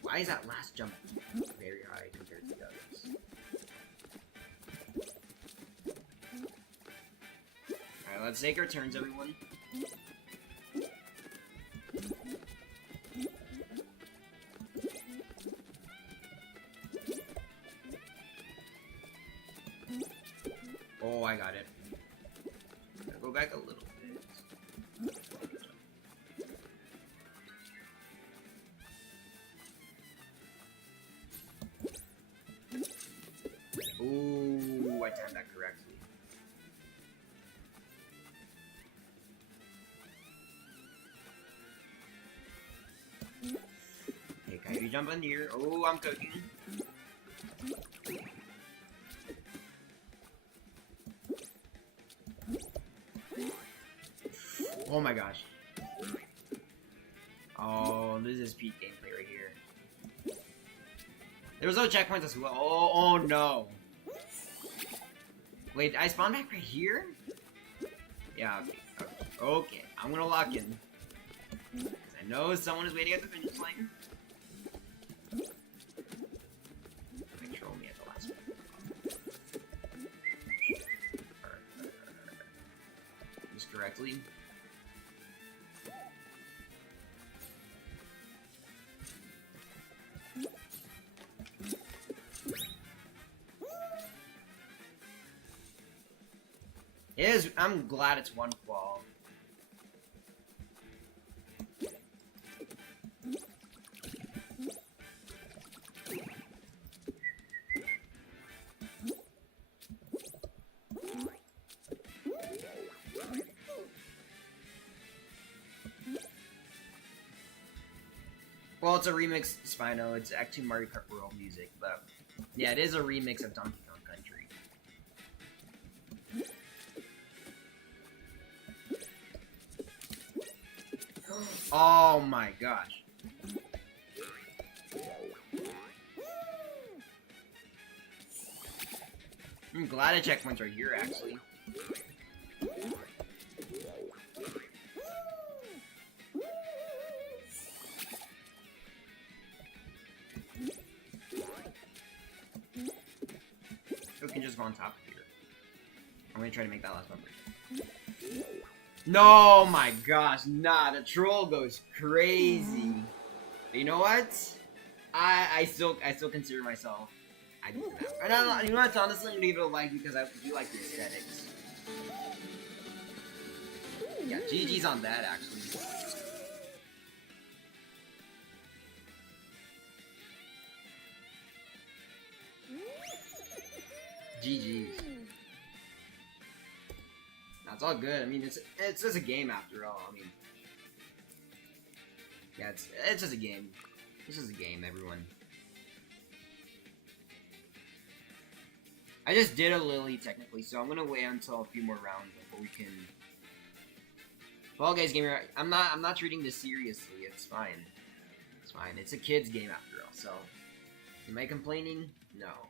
Why is that last jump very high compared to the others? Alright, let's take our turns, everyone. Oh, I got it. Gotta go back a little bit. Ooh, I timed that correctly. Okay, can you jump in here? Oh, I'm cooking. Oh my gosh. Oh, this is peak gameplay right here. There was no checkpoints as well. Oh no. Wait, I spawned back right here? Yeah, okay. I'm gonna lock in. Because I know someone is waiting at the finish line. Control me at the last one. This correctly. It is. I'm glad it's one fall. Well, it's a remix, Spino. It's actually Mario Kart World music, but yeah, it is a remix of Donkey Kong Country. Oh my gosh. I'm glad the checkpoints are here, actually. We can just go on top of here. I'm gonna try to make that last bumper. No, my gosh, nah, the troll goes crazy. But you know what? I still consider myself. I do that. And I, you know what? Honestly, I'm gonna give it a like because I do like the aesthetics. Yeah, GG's on that actually. GG's. It's all good. I mean, it's just a game after all. I mean, yeah, it's just a game. It's just a game, everyone. I just did a Lily technically, so I'm gonna wait until a few more rounds before we can. Well, guys, gamer, I'm not treating this seriously. It's fine. It's fine. It's a kid's game after all. So, am I complaining? No.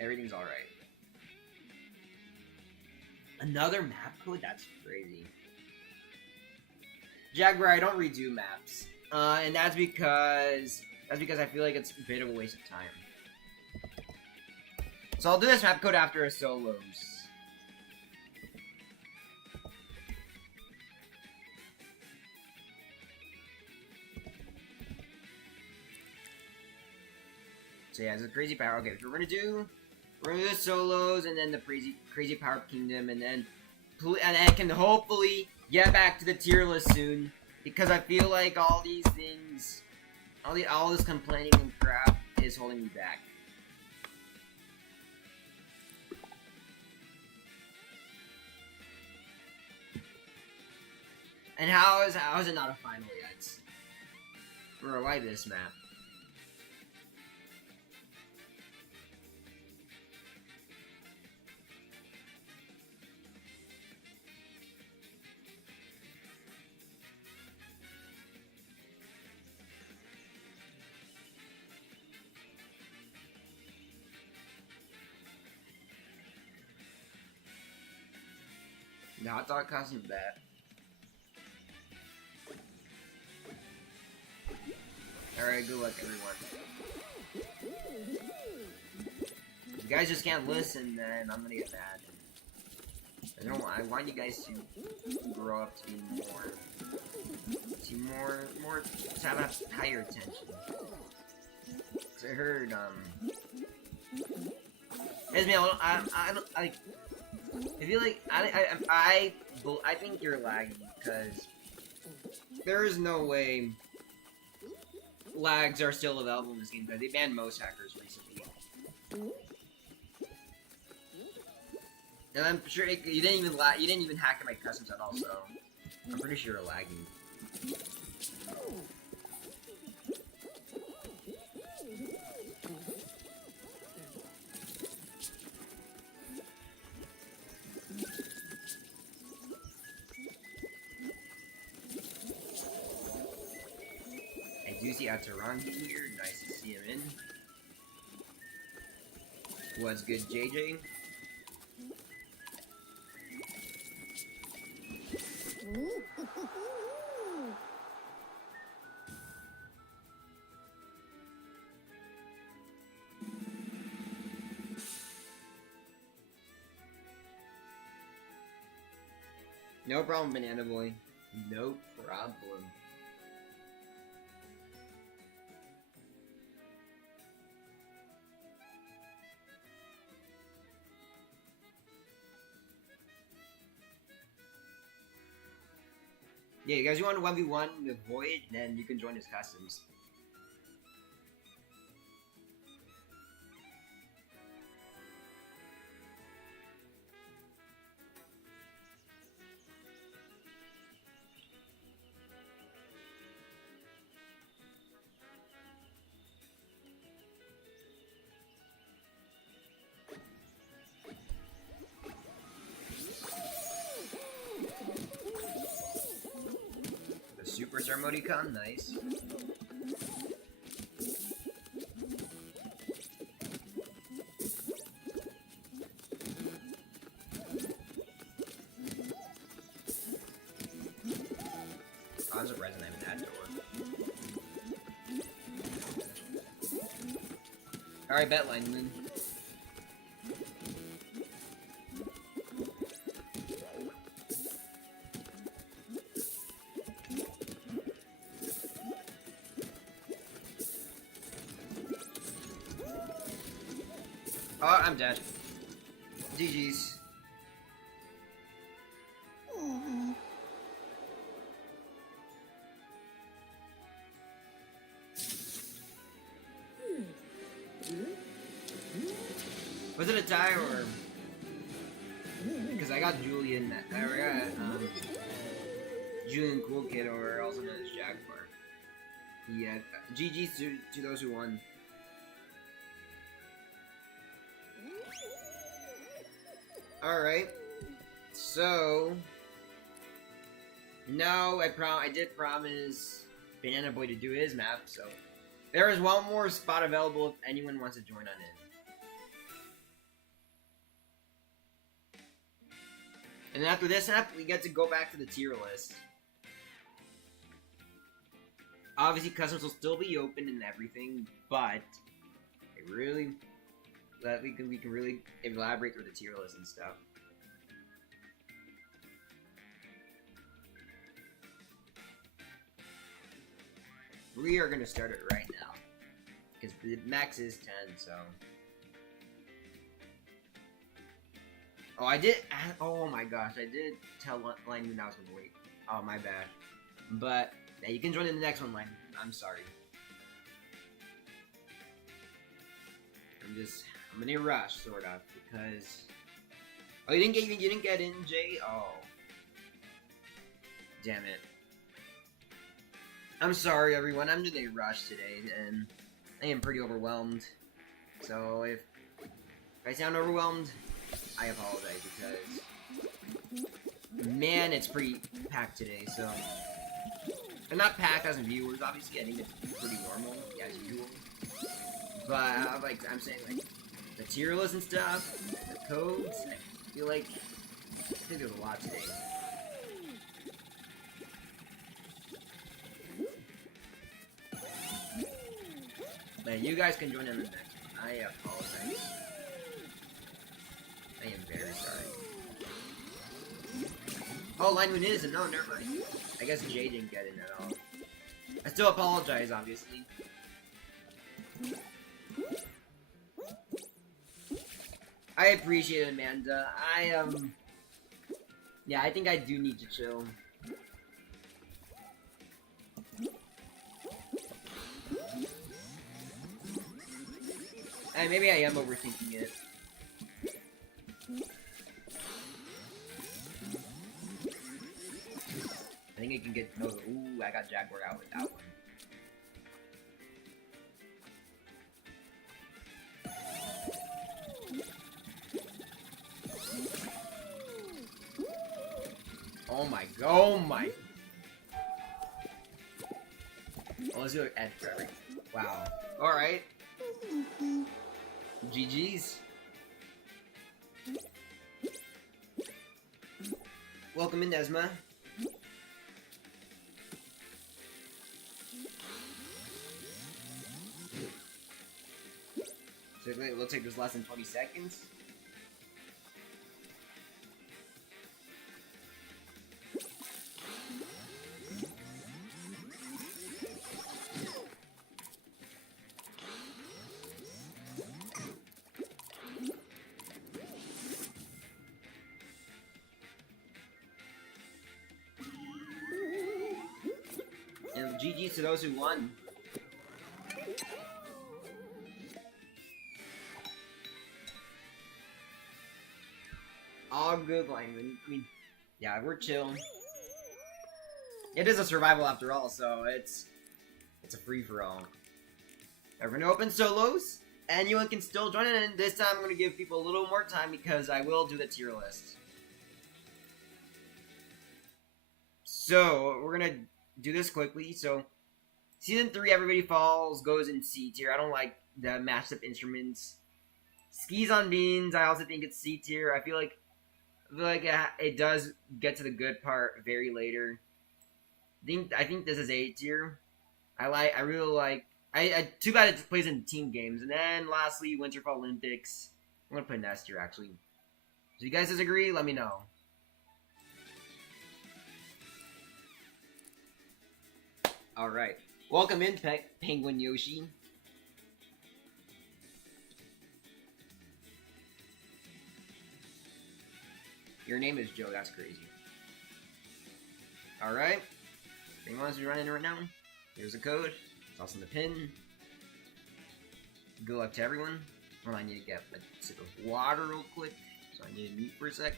Everything's all right. Another map code? That's crazy. Jaguar, I don't redo maps. And that's because I feel like it's a bit of a waste of time. So I'll do this map code after a solos. So yeah, it's a crazy power. Okay, so we're gonna do the solos, and then the crazy power kingdom, and then I can hopefully get back to the tier list soon, because I feel like all these things, all this complaining and crap is holding me back. And how is it not a final yet? Bro, why this map? The hot dog costume that. Alright, good luck everyone. If you guys just can't listen, then I'm gonna get mad. I want you guys to grow up to be to have a higher attention. Cause I heard, I don't, like, I feel like, I think you're lagging, because there is no way lags are still available in this game, because they banned most hackers recently. And I'm sure you didn't even hack my customs at all, so I'm pretty sure you're lagging. I do see Atarangi here. Nice to see him in. What's good, JJ? No problem, Banana Boy. No problem. Yeah, you guys want to 1v1 with Void, then you can join his customs. Superstar emoticon, nice. I'm surprised I'm in that door. Alright, bet lineman. Oh, I'm dead. GG's. Was it a tie or? Because I got Julian. I got Julian Cool Kid, or also known as Jaguar. Yeah. GG's to those who won. Alright, so now I did promise Banana Boy to do his map, so there is one more spot available if anyone wants to join on in. And then after this map, we get to go back to the tier list. Obviously, customs will still be open and everything, but it really... that we can really elaborate through the tier list and stuff. We are gonna start it right now because the max is 10. So, oh my gosh, I did tell Lineman I was gonna wait. Oh my bad. But yeah, you can join in the next one, Lineman. I'm sorry. I'm in a rush, sort of, because... Oh, you didn't get in, Jay? Oh. Damn it. I'm sorry, everyone. I'm in a rush today, and I am pretty overwhelmed. So, if I sound overwhelmed, I apologize, because... Man, it's pretty packed today, so... And not packed as in viewers, obviously. I think it's pretty normal, as usual. But, like, I'm saying, like, the tier list and stuff, the codes, I feel like think there's a lot today. But you guys can join in the next one. I apologize. I am very sorry. Oh, Lineman is, and no, never mind. I guess Jay didn't get in at all. I still apologize, obviously. I appreciate it, Amanda. Yeah, I think I do need to chill. And maybe I am overthinking it. I think it can get... Oh, ooh, I got Jaguar out with that one. Oh my... Oh my... Oh, let's do an Ed forever. Wow. Alright. GG's. Welcome in, Nesma. So we'll take this less than 20 seconds. And GG's to those who won. All good, Lineman. I mean, yeah, we're chill. It is a survival after all, so it's a free-for-all. Everyone open solos. Anyone can still join in, and this time I'm going to give people a little more time because I will do the tier list. So, we're going to do this quickly. So, Season 3, Everybody Falls goes in C tier. I don't like the mashed up instruments. Skis on Beans, I also think it's C tier. I feel like it does get to the good part very later. I think this is A tier. I really like. Too bad it plays in team games. And then lastly, Winterfell Olympics. I'm gonna put an S tier actually. Do you guys disagree? Let me know. All right. Welcome in, Penguin Yoshi. Your name is Joe, that's crazy. Alright. Anyone wants to run in right now? Here's a code. It's also in the pin. Good luck to everyone. Well, I need to get a sip of water real quick. So I need to mute for a sec.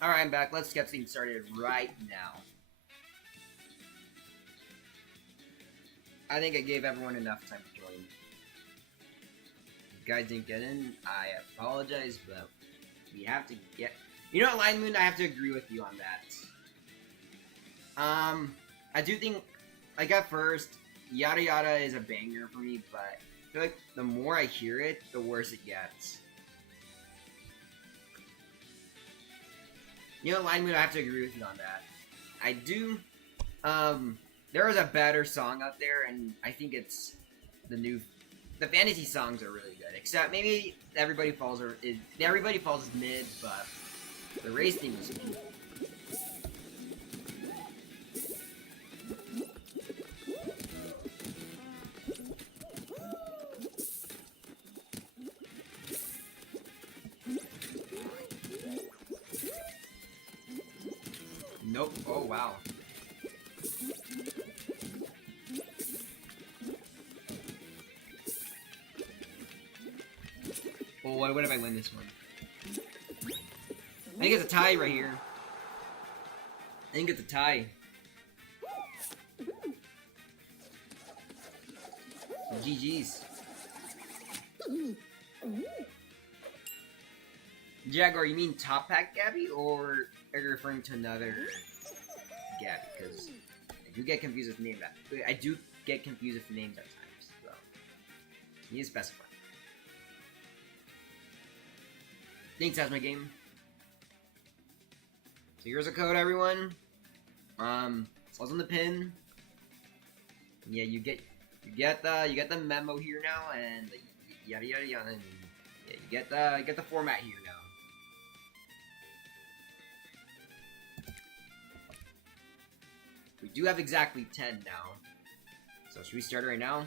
Alright, I'm back. Let's get things started right now. I think I gave everyone enough time to join. If you guys didn't get in, I apologize, but we have to get... You know what, Line Moon? I have to agree with you on that. I do think, like at first, Yada Yada is a banger for me, but I feel like the more I hear it, the worse it gets. You know, Line Moon, I have to agree with you on that. I do. There is a better song out there, and I think it's the fantasy songs are really good. Except maybe Everybody Falls is mid, but the race theme is cool. Nope. Oh, wow. Oh, what if I win this one? I think it's a tie right here. I think it's a tie. GG's. Jaguar, you mean Top Pack Gabby, or are you referring to another Gabby? Because I do get confused with names. I do get confused with names at times. So you need to specify. Thanks, that's my game. So here's a code, everyone. It's also on the pin. Yeah, you get the memo here now, and yada yada yada. And yeah, you get the format here now. We do have exactly 10 now. So should we start it right now?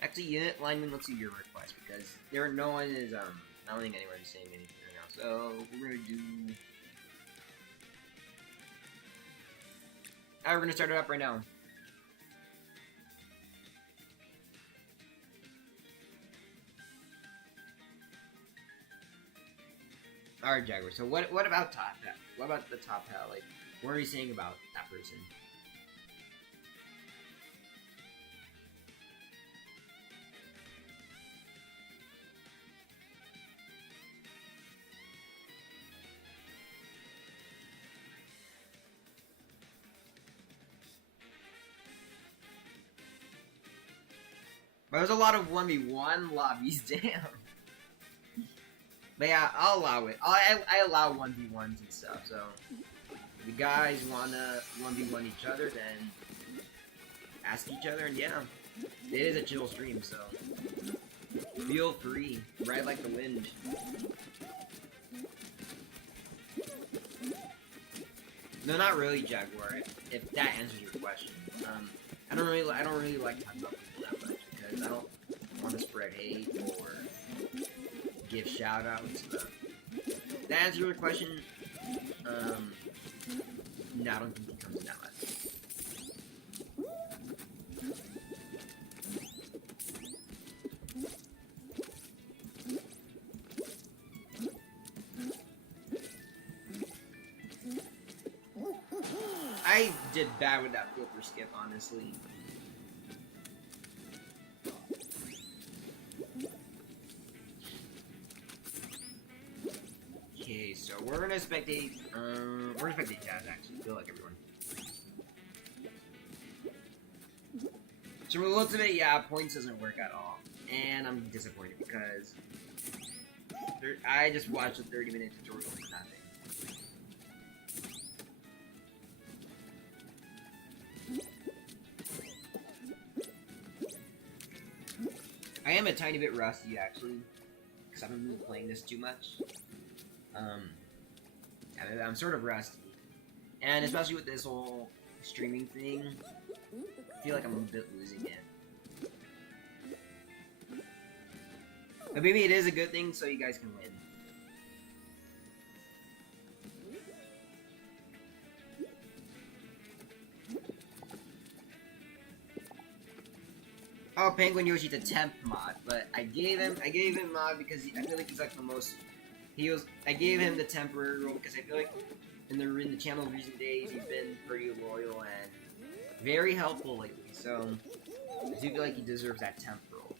Actually, unit lineman, let's see your request, because no one is I don't think anyone is saying anything right now. So we're gonna do. Alright, we're gonna start it up right now. Alright, Jaguar. So what about Top Hat? What about the Top Hat? Like, what are you saying about that person? But there's a lot of 1v1 lobbies, damn. But yeah, I'll allow it. I allow 1v1s and stuff, so if you guys wanna 1v1 each other, then ask each other, and yeah, it is a chill stream, so feel free, ride like the wind. No, not really, Jaguar. If that answers your question, I don't really like talking about people that much because I don't want to spread hate or give shout-outs. That answers your question. No, I don't think it comes in that much. I did bad with that filter skip, honestly. Okay, so we're gonna spectate. We're gonna spectate Jazz, actually. Feel like everyone. So from the looks of it, yeah, points doesn't work at all, and I'm disappointed because I just watched a 30-minute tutorial for nothing. I am a tiny bit rusty, actually, because I haven't been playing this too much. I'm sort of rusty, and especially with this whole streaming thing, I feel like I'm a bit losing it. But maybe it is a good thing, so you guys can win. Oh, Penguin Yoshi's a temp mod, but I gave him mod because I feel like he's like the most. I gave him the temporary role because I feel like in the channel recent days he's been pretty loyal and very helpful lately. So I do feel like he deserves that temp role.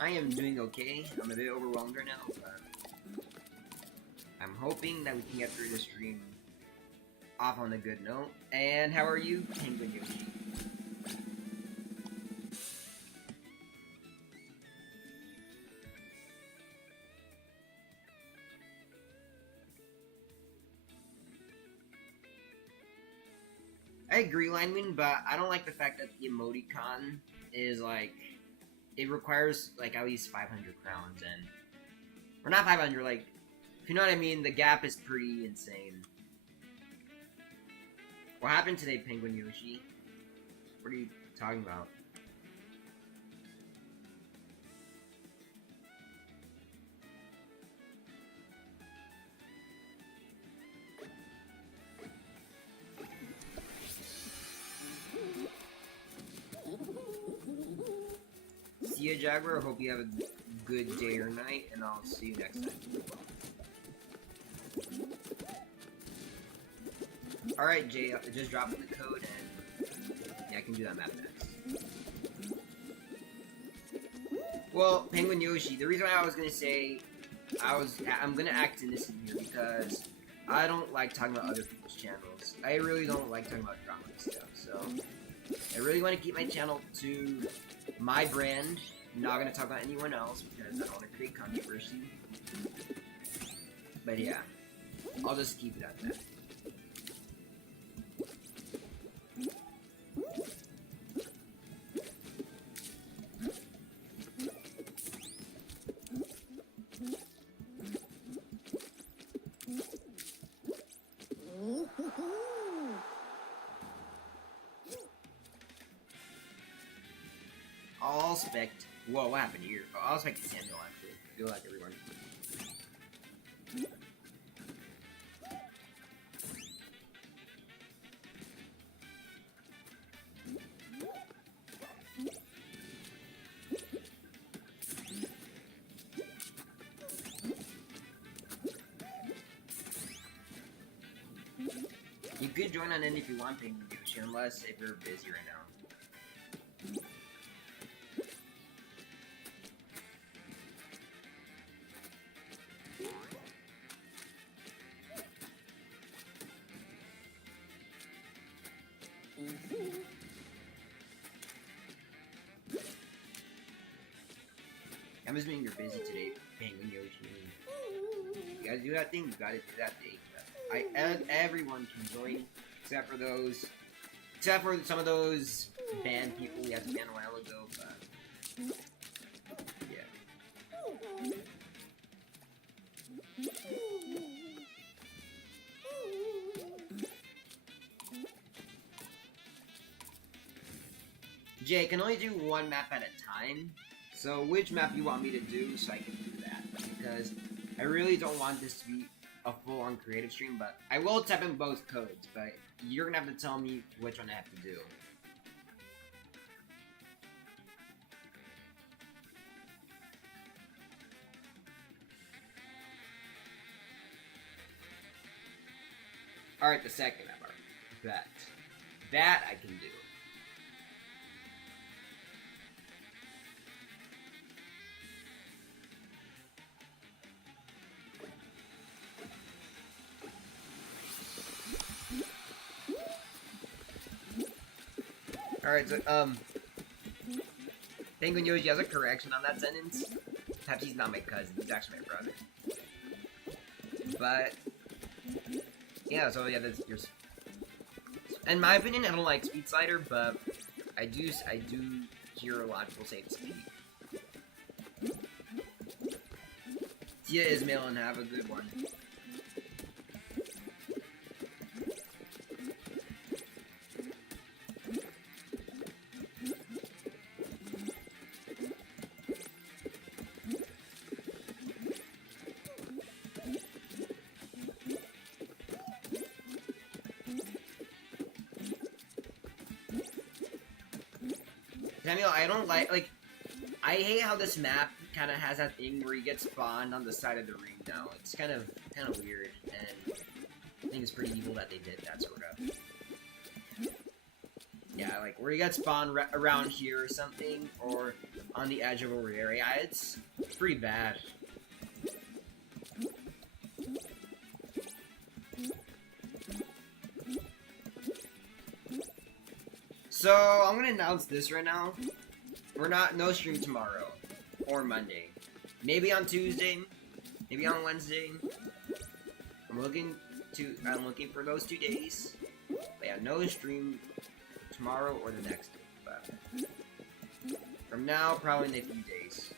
I am doing okay. I'm a bit overwhelmed right now, but I'm hoping that we can get through the stream off on a good note. And how are you, Penguin Yoshi? I agree, Lineman, but I don't like the fact that the emoticon is like, it requires like at least 500 crowns, and or not 500, like, if you know what I mean, the gap is pretty insane. What happened today, Penguin Yoshi? What are you talking about? See ya, Jaguar. Hope you have a good day or night, and I'll see you next time. Alright, Jay, just drop in the code, and yeah, I can do that map next. Well, Penguin Yoshi, the reason why I was gonna say I'm gonna act innocent here because I don't like talking about other people's channels. I really don't like talking about drama and stuff, so I really want to keep my channel to my brand. I'm not gonna talk about anyone else because I don't want to create controversy. But yeah, I'll just keep it at that. I'll spect. Whoa, what happened here? Oh, I'll spect Samuel actually. Good luck, everyone. You could join on in if you want, Penguin Yoshi, unless if you're busy right now. I'm assuming you're busy today, Penguin Yoshi. You gotta do that thing, you gotta do that thing. Everyone can join, except for some of those banned people we had to ban a while ago, but yeah. Jay, I can only do one map at a time, so which map you want me to do so I can do that, because I really don't want this to be a full-on creative stream, but I will type in both codes, but you're gonna have to tell me which one I have to do. Alright, the second map, that I can do. Alright, so, Penguin Yoshi has a correction on that sentence. Pepsi's not my cousin, he's actually my brother. But, yeah, so yeah, that's yours. In my opinion, I don't like Speed Slider, but I do hear a lot of people say it's Speed. Tia Ismail, and have a good one. Samuel, I don't like, I hate how this map kind of has that thing where you get spawned on the side of the ring now. It's kind of weird, and I think it's pretty evil that they did that, sort of. Yeah, like, where you get spawned around here or something, or on the edge of a area, it's pretty bad. So, I'm gonna announce this right now. No stream tomorrow. Or Monday. Maybe on Tuesday. Maybe on Wednesday. I'm looking for those 2 days. But yeah, no stream tomorrow or the next day. But from now, probably in a few days.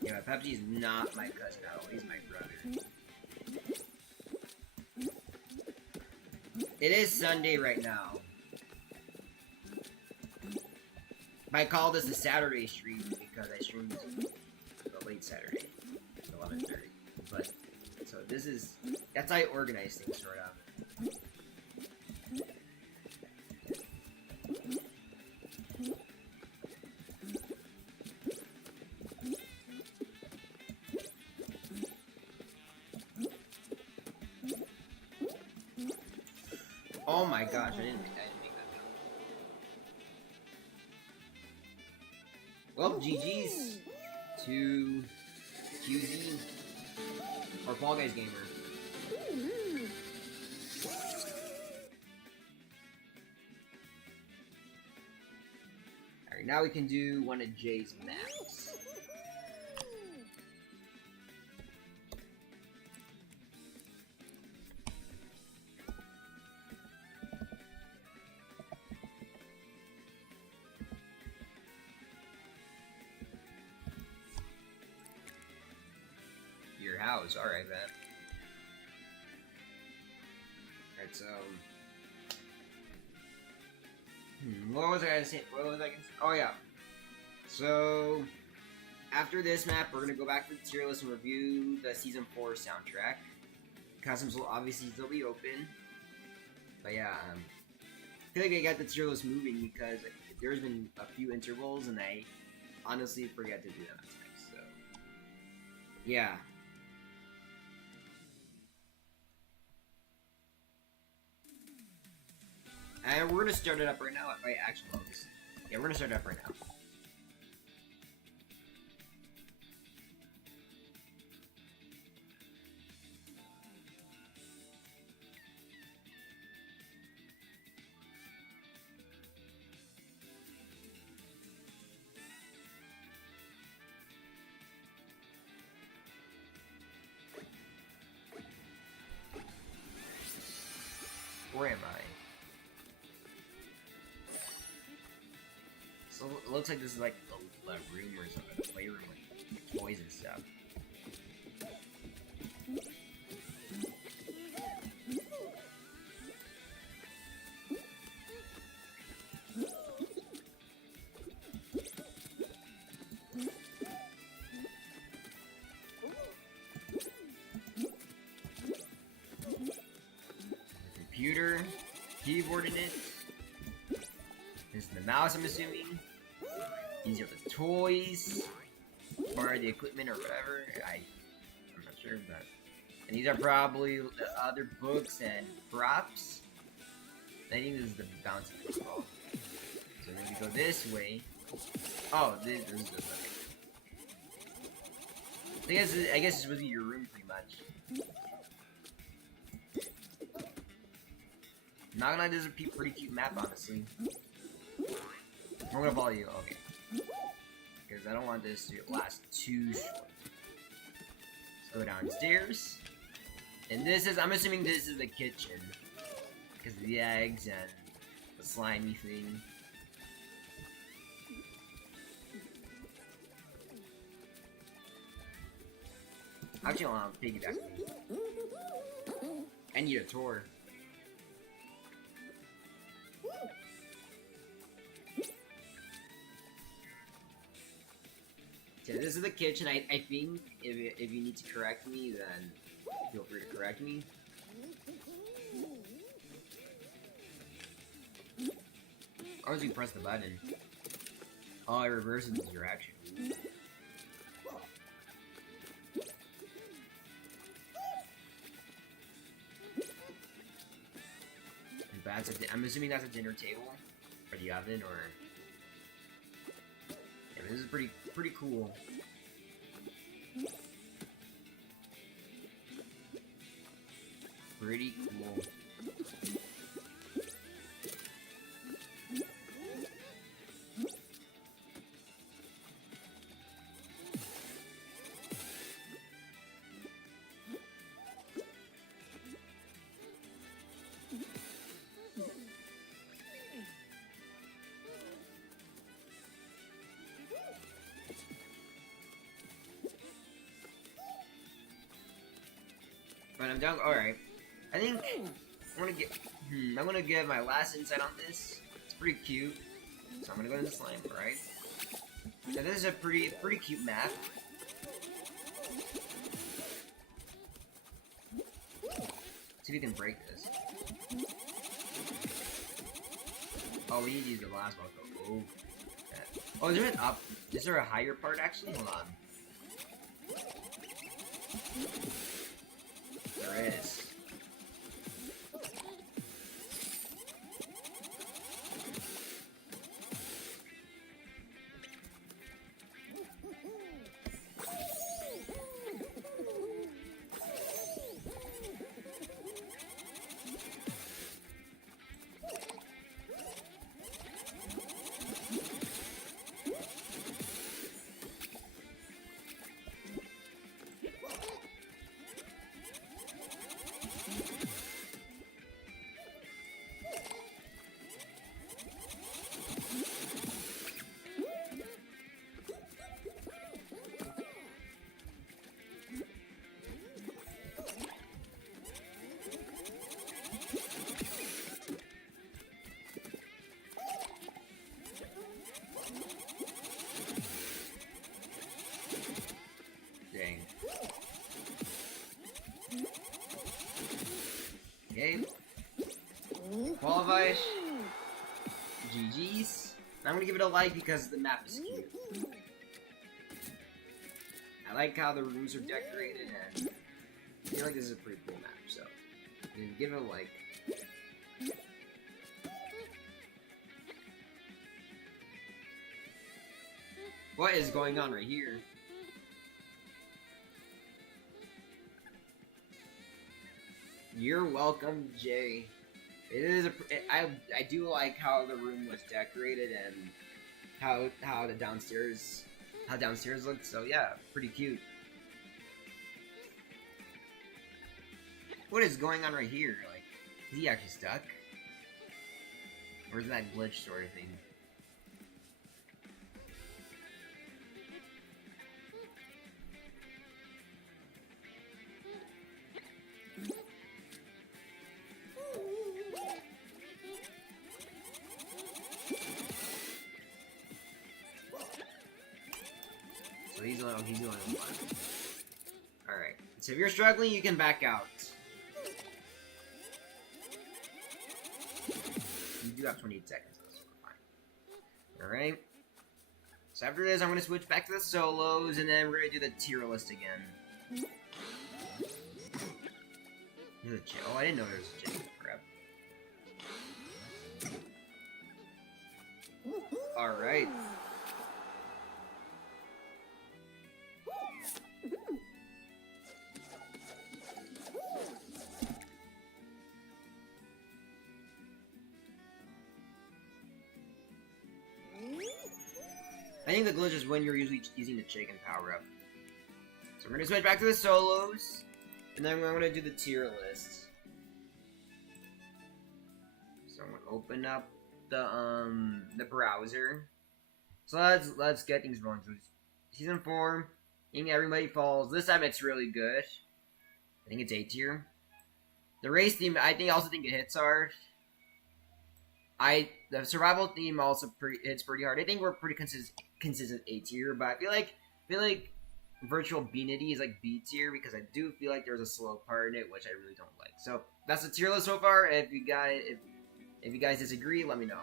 Yeah, Pepsi's not my cousin at all. He's my brother. It is Sunday right now. I call this a Saturday stream because I streamed the late Saturday, 11:30. But so this is that's how I organize things, sort of. Oh my gosh, I didn't make that down. Well, GG's to QZ or Fall Guys Gamer. Alright, now we can do one of Jay's maps. Your house, alright, man. Alright, so... what was I gonna say? What was I gonna say? Oh, yeah. So... after this map, we're gonna go back to the tier list and review the Season 4 soundtrack. Customs will obviously still be open. But yeah, I feel like I got the tier list moving because there's been a few intervals and I honestly forget to do that next. So... yeah. And we're gonna start it up right now by action logs. Yeah, we're gonna start it up right now. Where am I? So it looks like this is like a room or something, a playroom with toys and stuff. Computer, keyboard in it. This is the mouse, I'm assuming. These are the toys, or the equipment, or whatever. I'm not sure, but... and these are probably the other books and props. I think this is the bouncing ball. So then we go this way. Oh, this is the book. I guess this would be your room, pretty much. Not gonna lie, this is a pretty cute map, honestly. I'm gonna follow you, okay. Because I don't want this to last too short. Let's go downstairs. And this is, I'm assuming this is the kitchen. Because of the eggs and the slimy thing. Actually, I want to piggyback me. I need a tour. So this is the kitchen. I think if you need to correct me, then feel free to correct me. Or as you press the button. Oh, it reverses the direction. That's I'm assuming that's a dinner table, or the oven, or yeah, this is pretty cool. Pretty cool. But I'm down. All right. I think I'm gonna get. I'm gonna give my last insight on this. It's pretty cute. So I'm gonna go into the slime, right? Now this is a pretty cute map. See if we can break this. Oh, we need to use the last one. Oh, oh, is there an up? Is there a higher part actually? Hold on. There is. Dang. Okay. Qualified. GG's. I'm gonna give it a like because the map is cute. I like how the rooms are decorated, and I feel like this is a pretty cool map, so I'm gonna give it a like. What is going on right here? You're welcome, Jay. It is I do like how the room was decorated and how the downstairs looked. So yeah, pretty cute. What is going on right here? Like, is he actually stuck? Or is that glitch sort of thing? He's the only one. Alright. So if you're struggling, you can back out. You do have 28 seconds, so we're fine. Alright. So after this, I'm going to switch back to the solos, and then we're going to do the tier list again. There's a gym. Oh, I didn't know there was a gym. Crap. Alright. I think the glitch is when you're usually using the chicken power up. So we're gonna switch back to the solos, and then we're gonna do the tier list. So I'm gonna open up the browser. So let's get things rolling. So season 4, I think everybody falls. This time it's really good. I think it's A tier. The race theme, I also think it hits hard. The survival theme also hits pretty hard. I think we're pretty consistent A tier, but I feel like virtual Beanity is like B tier because I do feel like there's a slow part in it, which I really don't like. So that's the tier list so far. If you guys disagree, let me know.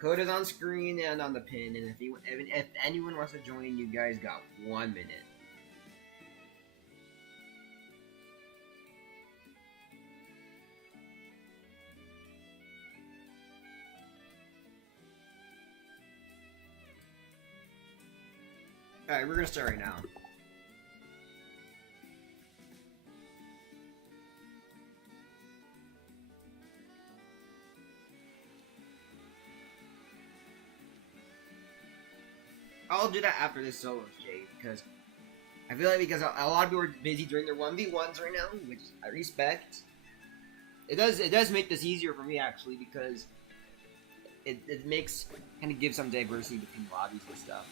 Code is on screen and on the pin, and if anyone wants to join, you guys got 1 minute. Alright, we're gonna start right now. I'll do that after this solos, Jay, because I feel like because a lot of people are busy doing their 1v1s right now, which I respect. It does make this easier for me actually because it makes kind of gives some diversity between lobbies and stuff.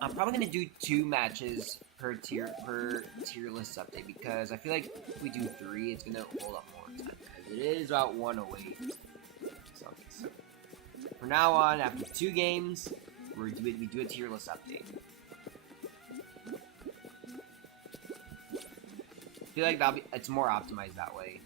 I'm probably gonna do 2 matches per tier list update, because I feel like if we do 3, it's gonna hold up more time, because it is about 1 away. So from now on, after 2 games, we do a tier list update. I feel like it's more optimized that way.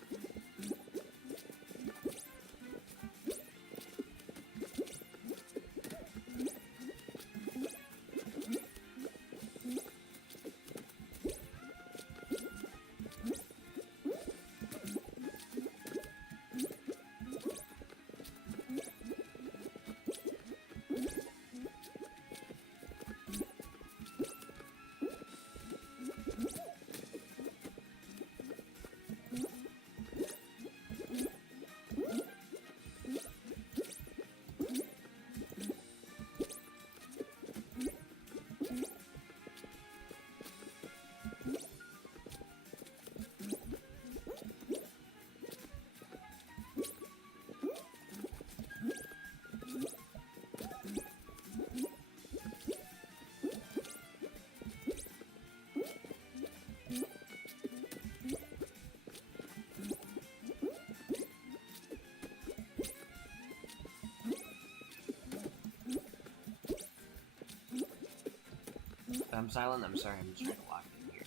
I'm silent. I'm sorry. I'm just trying to lock in here.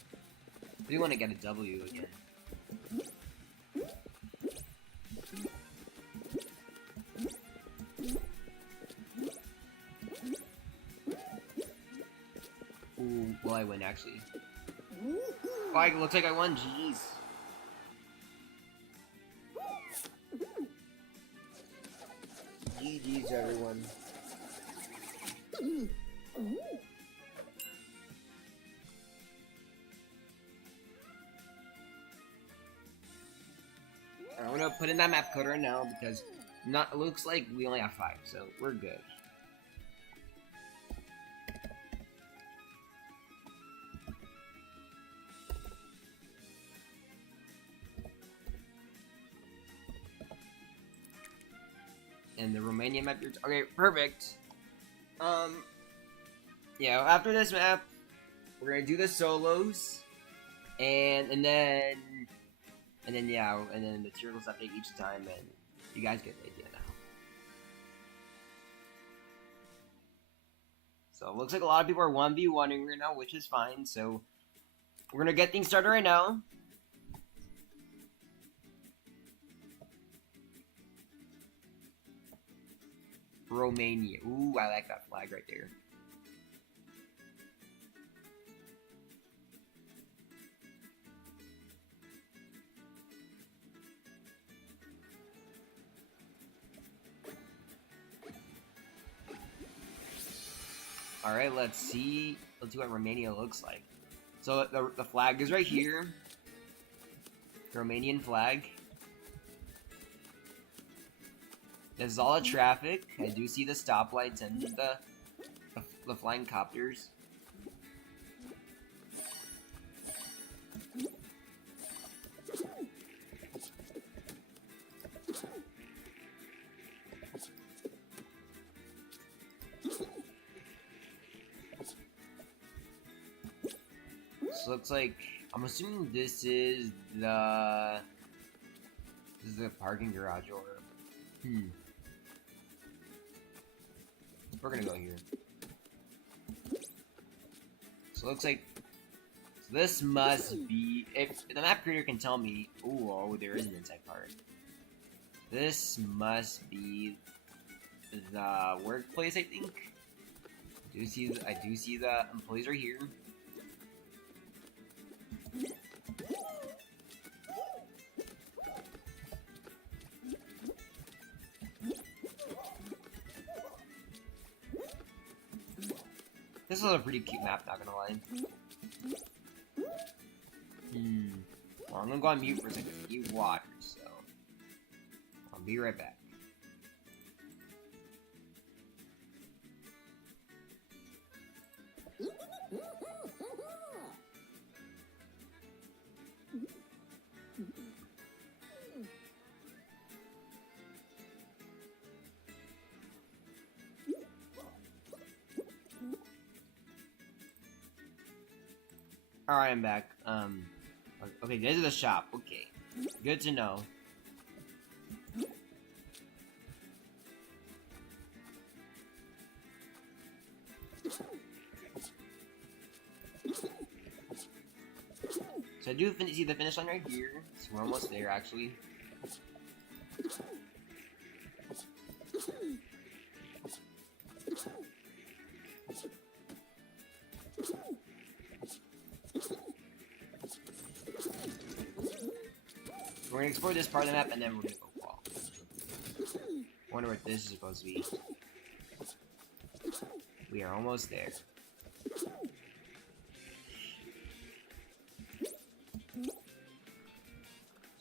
I do want to get a W again. Ooh, will I win actually? Oh, it looks like I won. Jeez. GG's, everyone. I'm gonna put in that map code right now because it looks like we only have 5, so we're good. And the Romanian map, okay, perfect. Yeah, after this map, we're gonna do the solos, and then the tier list update each time, and you guys get the idea now. So it looks like a lot of people are 1v1ing right now, which is fine. So we're gonna get things started right now. Romania. Ooh, I like that flag right there. Alright, let's see what Romania looks like. So the flag is right here. The Romanian flag. This is all the traffic. I do see the stoplights and the flying copters. This looks like, I'm assuming this is the parking garage, or we're gonna go here. So it looks like, so this must be, if the map creator can tell me, oh, there is an inside part. This must be the workplace, I think. I do see the employees right here. This is a pretty cute map, not gonna lie. Well, I'm gonna go on mute for a second. You watch, so. I'll be right back. Alright, I'm back. Okay, this is the shop. Okay. Good to know. So I do see the finish line right here. So we're almost there, actually. We're gonna explore this part of the map, and then we're gonna go wall. Wonder what this is supposed to be. We are almost there.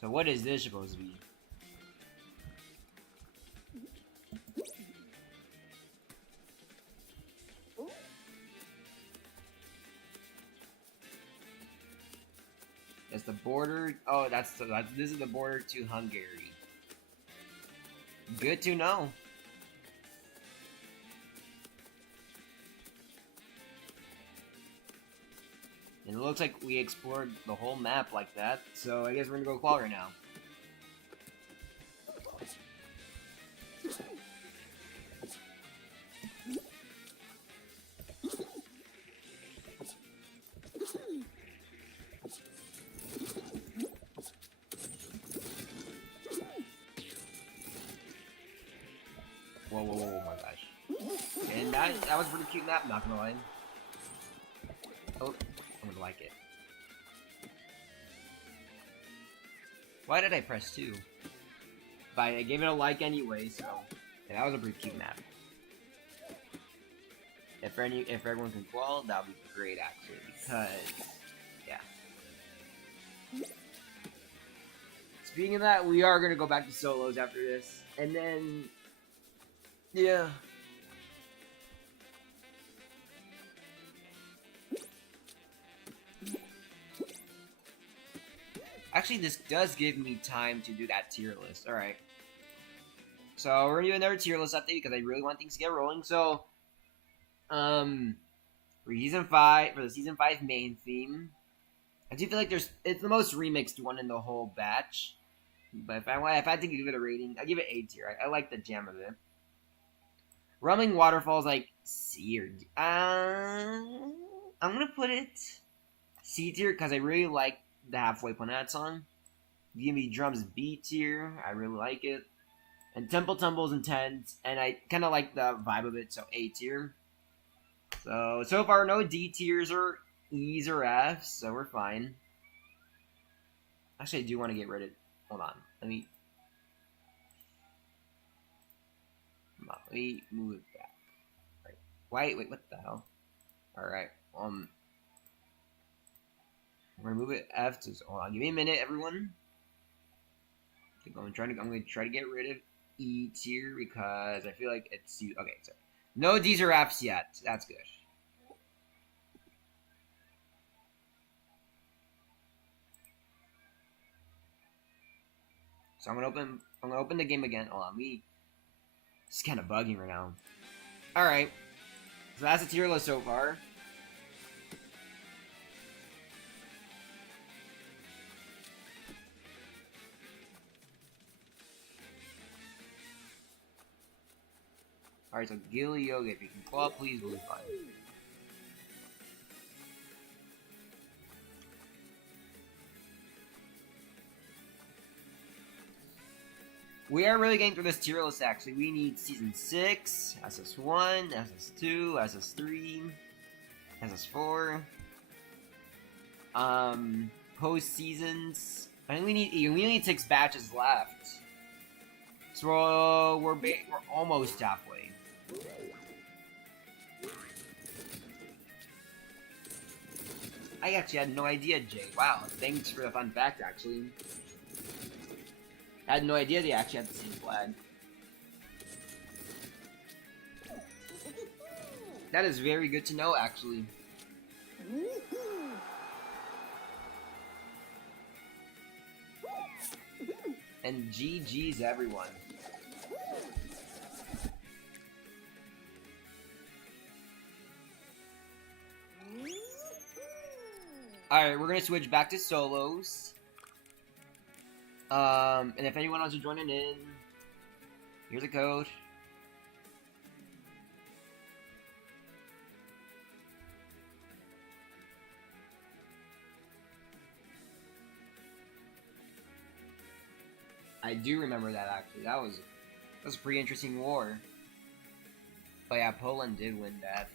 So what is this supposed to be? That's the border. Oh, this is the border to Hungary. Good to know. And it looks like we explored the whole map like that, so I guess we're gonna go qual right now. Whoa, whoa, whoa, my gosh. And that was a pretty cute map, not gonna lie. Oh, I'm gonna like it. Why did I press 2? But I gave it a like anyway, so yeah, that was a pretty cute map. If everyone can qual, that would be great actually, because yeah. Speaking of that, we are gonna go back to solos after this, and then yeah. Actually, this does give me time to do that tier list. Alright. So, we're gonna do another tier list update because I really want things to get rolling. So, for season 5, for the season 5 main theme, I do feel like it's the most remixed one in the whole batch. But if I had to give it a rating, I'd give it A tier. I like the jam of it. Rumbling Waterfalls, like, C or D. I'm gonna put it C tier because I really like the Halfway Point of that song. DMV Drums B tier, I really like it. And Temple Tumble is intense, and I kind of like the vibe of it, so A tier. So far, no D tiers or E's or F's, so we're fine. Actually, I do want to get rid of... Hold on, let me move it back. Right. Wait, what the hell? Alright, I'm gonna move it F to... Hold on, give me a minute, everyone. I'm gonna try to get rid of E tier because I feel like it's... Okay, so no D's or F's yet. That's good. So I'm gonna open the game again. Hold on, it's kind of bugging right now. Alright. So that's a tier list so far. Alright, so Gilly Yoga, if you can pull up, please, will be fine. We are really getting through this tier list, actually. We need Season 6, SS1, SS2, SS3, SS4. Post-seasons. I think we only need 6 batches left. So we're almost halfway. I actually had no idea, Jay. Wow, thanks for the fun fact, actually. I had no idea they actually had the same flag. That is very good to know, actually. And GG's everyone. Alright, we're gonna switch back to solos. And if anyone wants to join in, here's a code. I do remember that, actually. That was a pretty interesting war. But yeah, Poland did win that.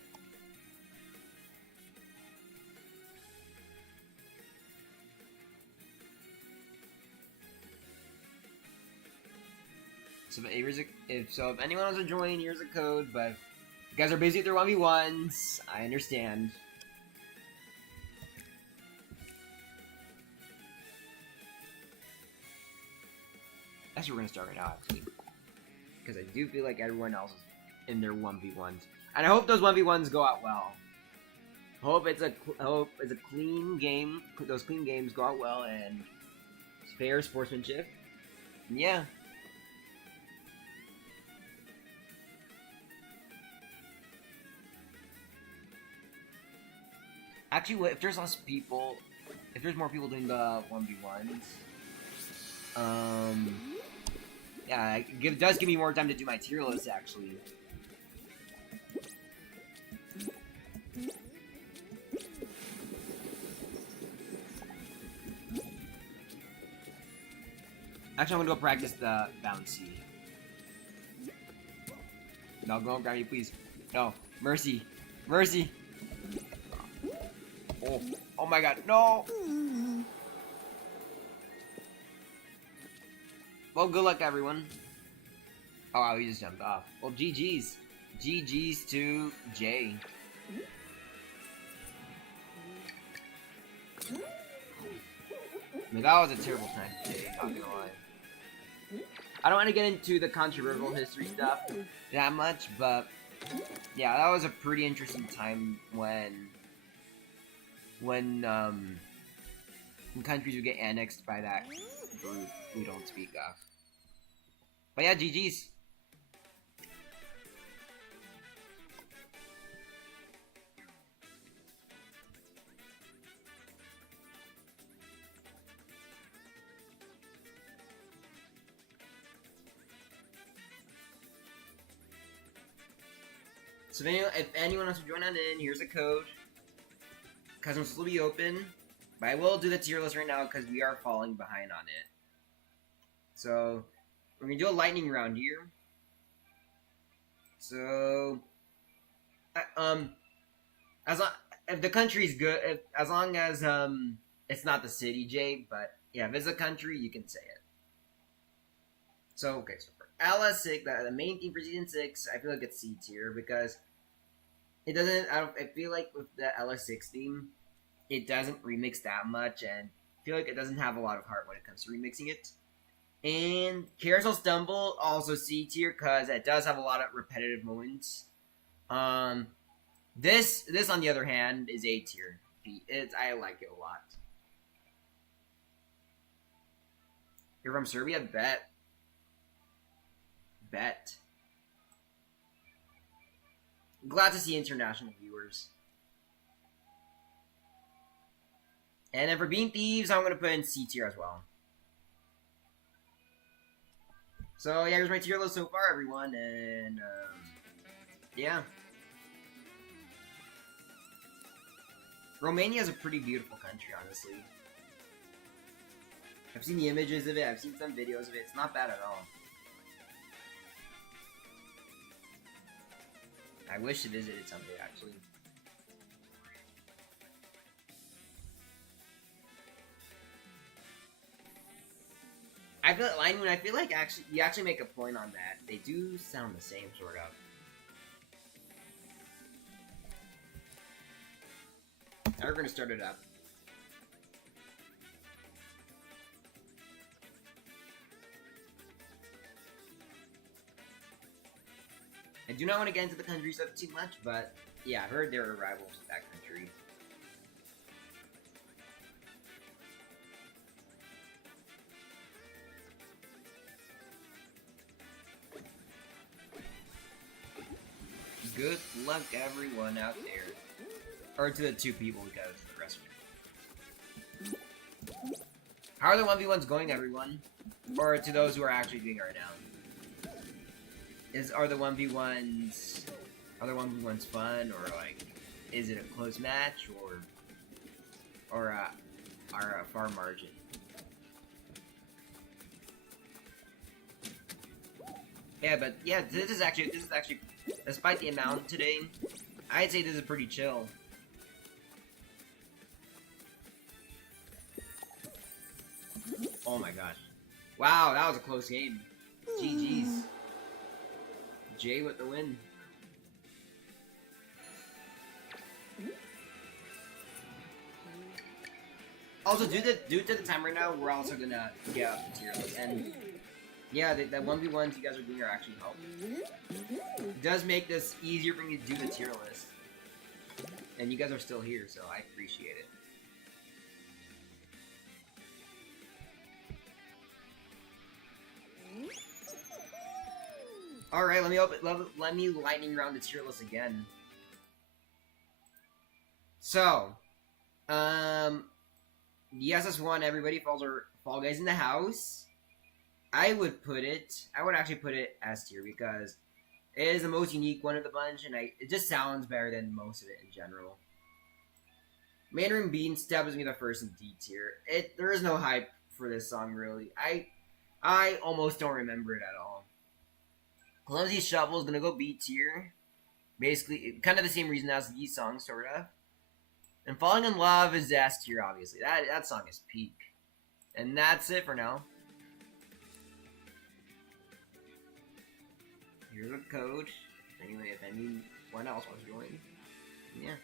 So if anyone wants to join, here's a code. But if you guys are busy with their 1v1s, I understand. That's what we're gonna start right now, actually, because I do feel like everyone else is in their 1v1s, and I hope those 1v1s go out well. Hope it's a clean game. Those clean games go out well and fair sportsmanship. And yeah. Actually, if there's less people, if there's more people doing the 1v1s, yeah, it does give me more time to do my tier list, actually. Actually, I'm gonna go practice the bouncy. No, go grab me, please. No, mercy, mercy. Oh, oh my God, no. Well, good luck, everyone. Oh, wow, he just jumped off. Well, GG's. GG's to Jay. I mean, that was a terrible time for Jay, not gonna lie. I don't want to get into the controversial history stuff that much, but yeah, that was a pretty interesting time when countries would get annexed by that group we don't speak of. But yeah, GG's. So if anyone wants to join on in, here's a code. Customers will be open. But I will do the tier list right now because we are falling behind on it. So we're gonna do a lightning round here. So if the country's good, as long as it's not the city, Jay, but yeah, if it's a country, you can say it. So okay, so for LS6, the main theme for season 6, I feel like it's C tier because it doesn't. I feel like with the LS6 theme, it doesn't remix that much, and I feel like it doesn't have a lot of heart when it comes to remixing it. And Carousel Stumble, also C tier, because it does have a lot of repetitive moments. This on the other hand is A tier. I like it a lot. You're from Serbia? Bet. Glad to see international viewers. And then for Bean Thieves, I'm gonna put in C tier as well. So yeah, here's my tier list so far, everyone, and yeah. Romania is a pretty beautiful country, honestly. I've seen the images of it, I've seen some videos of it, it's not bad at all. I wish to visit it someday, actually. I feel like you actually make a point on that. They do sound the same, sort of. Now we're gonna start it up. do not want to get into the country stuff too much, but yeah, I've heard there are rivals to that country. Good luck, everyone out there. Or to the 2 people, because the rest of it. How are the 1v1s going, everyone? Or to those who are actually doing it right now? Are the 1v1s fun, or like, is it a close match, or a far margin? Yeah, but yeah, this is actually, despite the amount today, I'd say this is pretty chill. Oh my gosh. Wow, that was a close game. GG's. Jay with the win. Also, due to the time right now, we're also gonna get up materials. And yeah, the 1v1s you guys are doing are actually helping. It does make this easier for me to do the tier list. And you guys are still here, so I appreciate it. Alright, let me lightning round the tier list again. So, the SS1, everybody, Fall Guys in the house. I would actually put it S tier because it is the most unique one of the bunch, and it just sounds better than most of it in general. Mandarin Bean Step is me the first in D tier. There is no hype for this song really. I almost don't remember it at all. Clumsy Shuffle is gonna go B tier. Basically, kind of the same reason as these songs, sort of. And Falling in Love is S tier, obviously. That song is peak. And that's it for now. Here's a code. Anyway, if anyone else wants to join, yeah.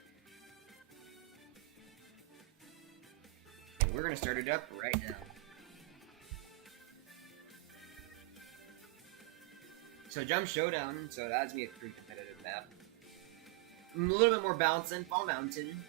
And we're gonna start it up right now. So Jump Showdown, so that's me a pretty competitive map. A little bit more bouncing, Fall Mountain.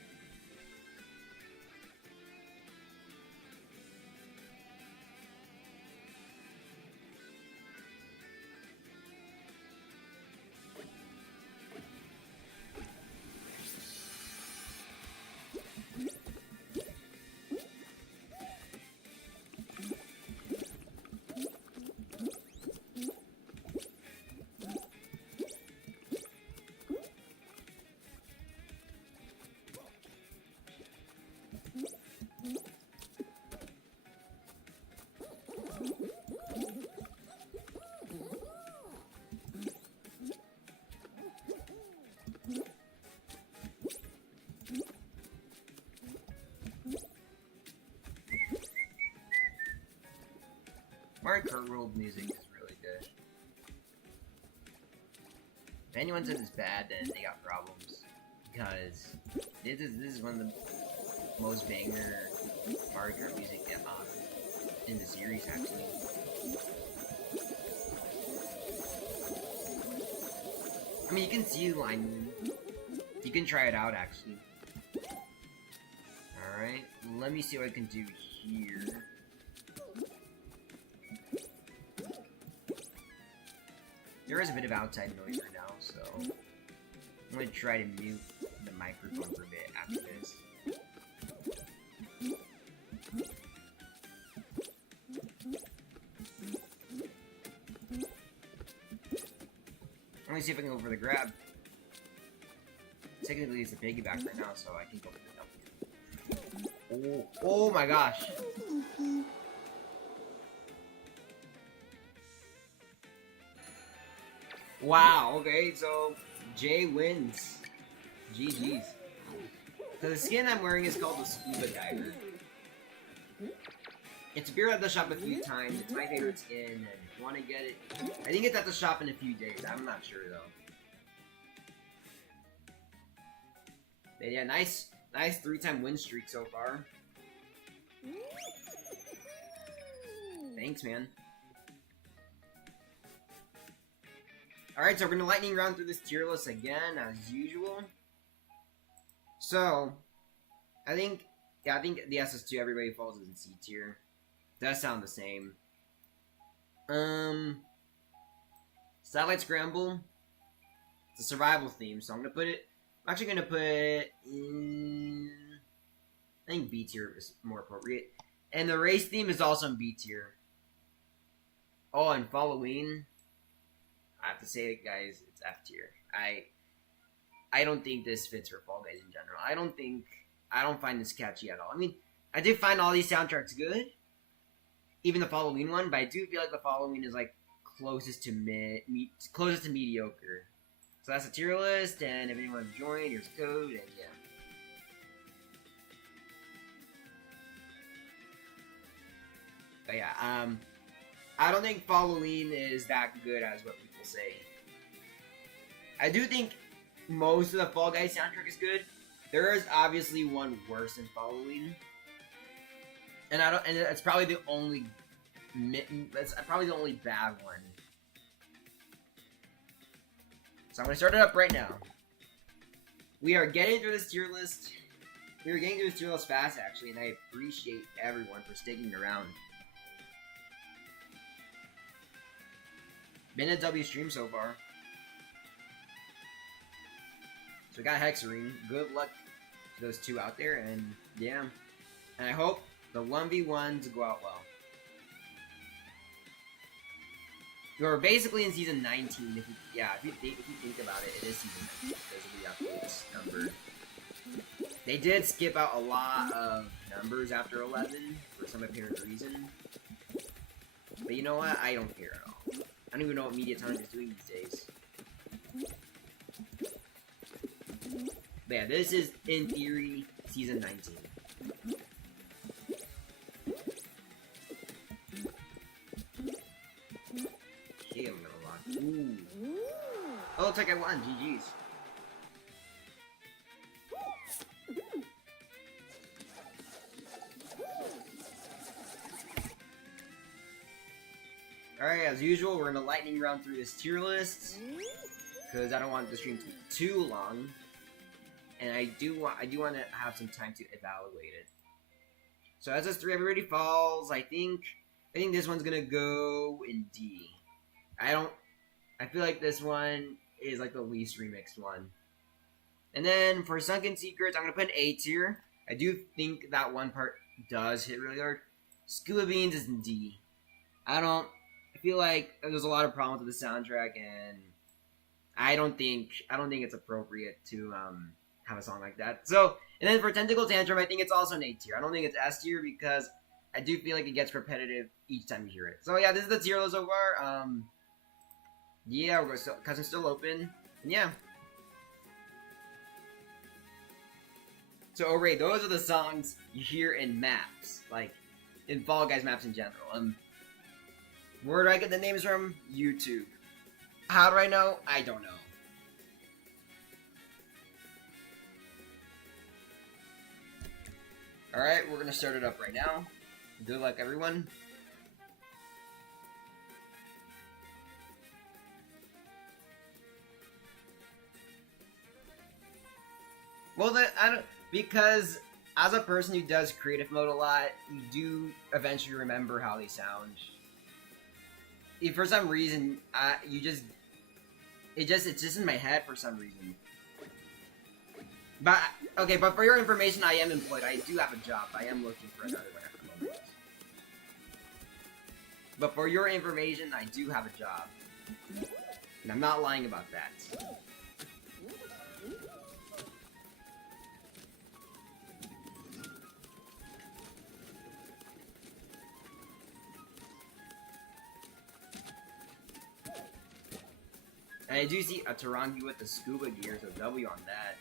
Mario Kart World music is really good. If anyone says it's bad, then they got problems. Because this is one of the most banger Mario Kart music in the series, actually. I mean, you can see line. You can try it out, actually. Alright, let me see what I can do here. There is a bit of outside noise right now, so I'm going to try to mute the microphone for a bit after this. Let me see if I can go for the grab. Technically it's a piggyback right now, so I can go for the double. Oh my gosh. Wow, okay, so Jay wins. GG's. So the skin I'm wearing is called the Scuba Diver. It's appeared at the shop a few times. It's my favorite skin, and if you want to get it, I think it's at the shop in a few days. I'm not sure though. But yeah, nice 3-time win streak so far. Thanks, man. Alright, so we're gonna lightning round through this tier list again, as usual. So, I think the SS2 Everybody Falls is in C tier. Does sound the same. Satellite Scramble. It's a survival theme, so I'm actually gonna put it in, I think B tier is more appropriate. And the race theme is also in B tier. Oh, and Halloween, I have to say it, guys, it's F tier. I don't think this fits for Fall Guys in general. I don't find this catchy at all. I mean, I do find all these soundtracks good, even the Halloween one, but I do feel like the Halloween is like closest to mediocre. So that's a tier list, and if anyone wants to join, here's the code, and yeah. But yeah, I don't think Halloween is that good as what people say. I do think most of the Fall Guys soundtrack is good. There is obviously one worse than Halloween, and it's probably the only. That's probably the only bad one. So I'm gonna start it up right now. We are getting through this tier list. We are getting through this tier list fast, actually, and I appreciate everyone for sticking around. Been a W stream so far. So we got Hexering. Good luck to those two out there, and yeah. And I hope the 1v1s go out well. We're basically in season 19. If you think about it, it is season 19 because of the updates number. They did skip out a lot of numbers after 11 for some apparent reason. But you know what? I don't care at all. I don't even know what Mediatonic is doing these days. But yeah, this is, in theory, season 19. Okay, I'm gonna lock. Ooh. Oh, looks like I won. GG's. Alright, as usual, we're gonna lightning round through this tier list. Because I don't want the stream to be too long. And I do want to have some time to evaluate it. So SS3 Everybody Falls, I think this one's gonna go in D. I feel like this one is like the least remixed one. And then for Sunken Secrets, I'm gonna put an A tier. I do think that one part does hit really hard. Scuba Beans is in D. I feel like there's a lot of problems with the soundtrack, and I don't think it's appropriate to have a song like that. So, and then for Tentacle Tantrum, I think it's also an A tier. I don't think it's S tier because I do feel like it gets repetitive each time you hear it. So yeah, this is the tier list so far. Yeah, we're still, cause it's still open. And yeah. So, alright, those are the songs you hear in maps, like in Fall Guys maps in general. Where do I get the names from? YouTube. How do I know? I don't know. Alright, we're gonna start it up right now. Good luck, everyone. Well, because as a person who does creative mode a lot, you do eventually remember how they sound. If for some reason, it's just in my head for some reason. But, okay, but for your information, I am employed. I do have a job. I am looking for another one at the moment. But for your information, I do have a job. And I'm not lying about that. And I do see a Tarangi with the scuba gear, so W on that.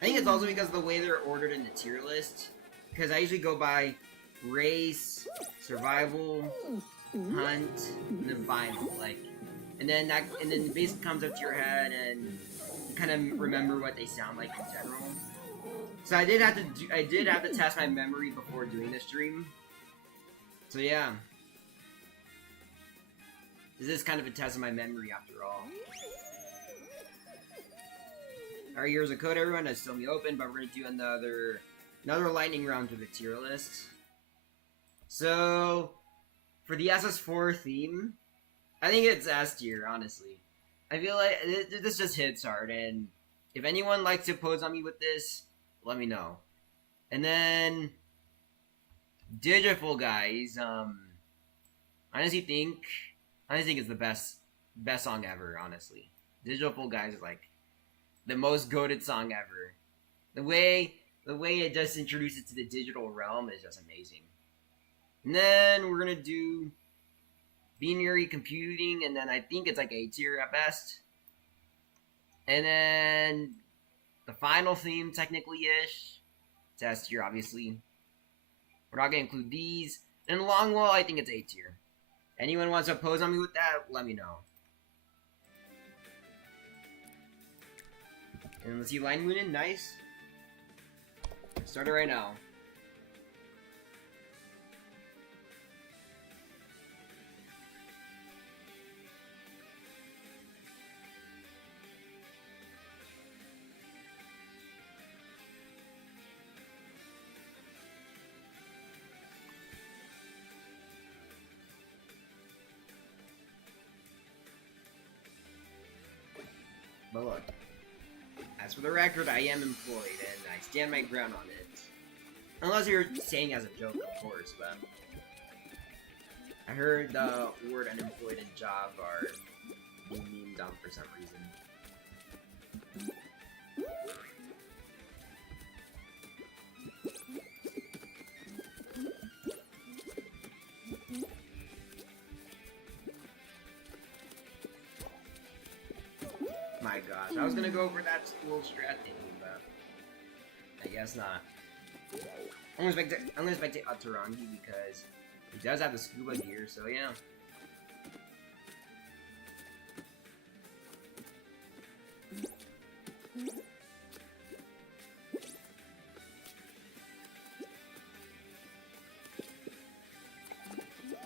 I think it's also because of the way they're ordered in the tier list. Because I usually go by race, survival, hunt, and then final. Like, and then it basically comes up to your head and kind of remember what they sound like in general. So I did have to test my memory before doing this stream. So yeah. This is kind of a test of my memory after all. Alright, here's a code, everyone. That's still me open, but we're gonna do another lightning round to the tier list. So for the SS4 theme, I think it's S tier, honestly. I feel like this just hits hard, and if anyone likes to pose on me with this, let me know. And then Digiful Guys, I honestly think it's the best song ever, honestly. Digiful Guys is like the most goated song ever. The way it just introduces to the digital realm is just amazing. And then we're gonna do binary computing, and then I think it's like A tier at best. And then the final theme, technically-ish, it's S tier, obviously. We're not gonna include these. And Longwall, I think it's A tier. Anyone wants to pose on me with that, let me know. And let's see, Line Moonin, nice. Start it right now. But look, as for the record, I am employed, and I stand my ground on it. Unless you're saying as a joke, of course, but I heard the word unemployed and job are being memed on for some reason. My gosh, I was gonna go for that school strat thing, but I guess not. I'm gonna spectate Atarangi because he does have the scuba gear, so yeah.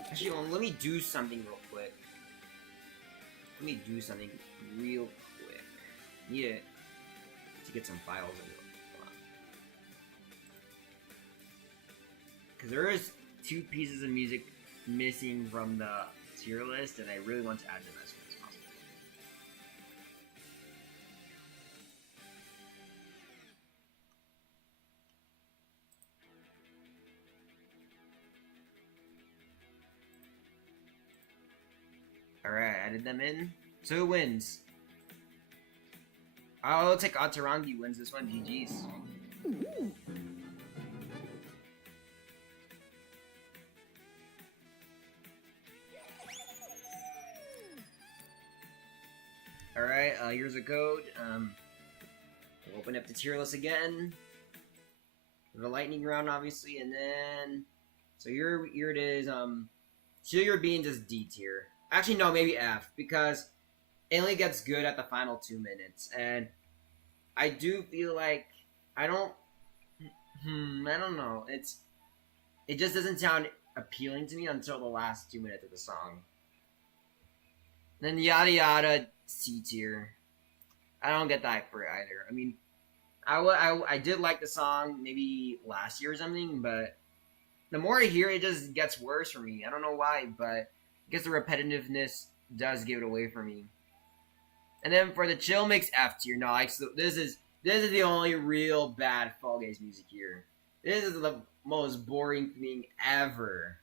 Actually, let me do something real quick. Need to get some files in it. Because there is 2 pieces of music missing from the tier list, and I really want to add them as soon as possible. Alright, added them in. So who wins? I'll take Atarangi wins this one. GG's. Alright, here's a code. We'll open up the tier list again. The lightning round, obviously, and then... So here it is, Sugar Beans is D tier. Actually, no, maybe F, because it only gets good at the final 2 minutes, and I do feel like I don't know. It just doesn't sound appealing to me until the last 2 minutes of the song. Then Yada Yada, C tier. I don't get that for it either. I mean, I did like the song maybe last year or something, but the more I hear it, just gets worse for me. I don't know why, but I guess the repetitiveness does give it away for me. And then for the chill mix, F tier. No, this is the only real bad Fall Guys music here. This is the most boring thing ever.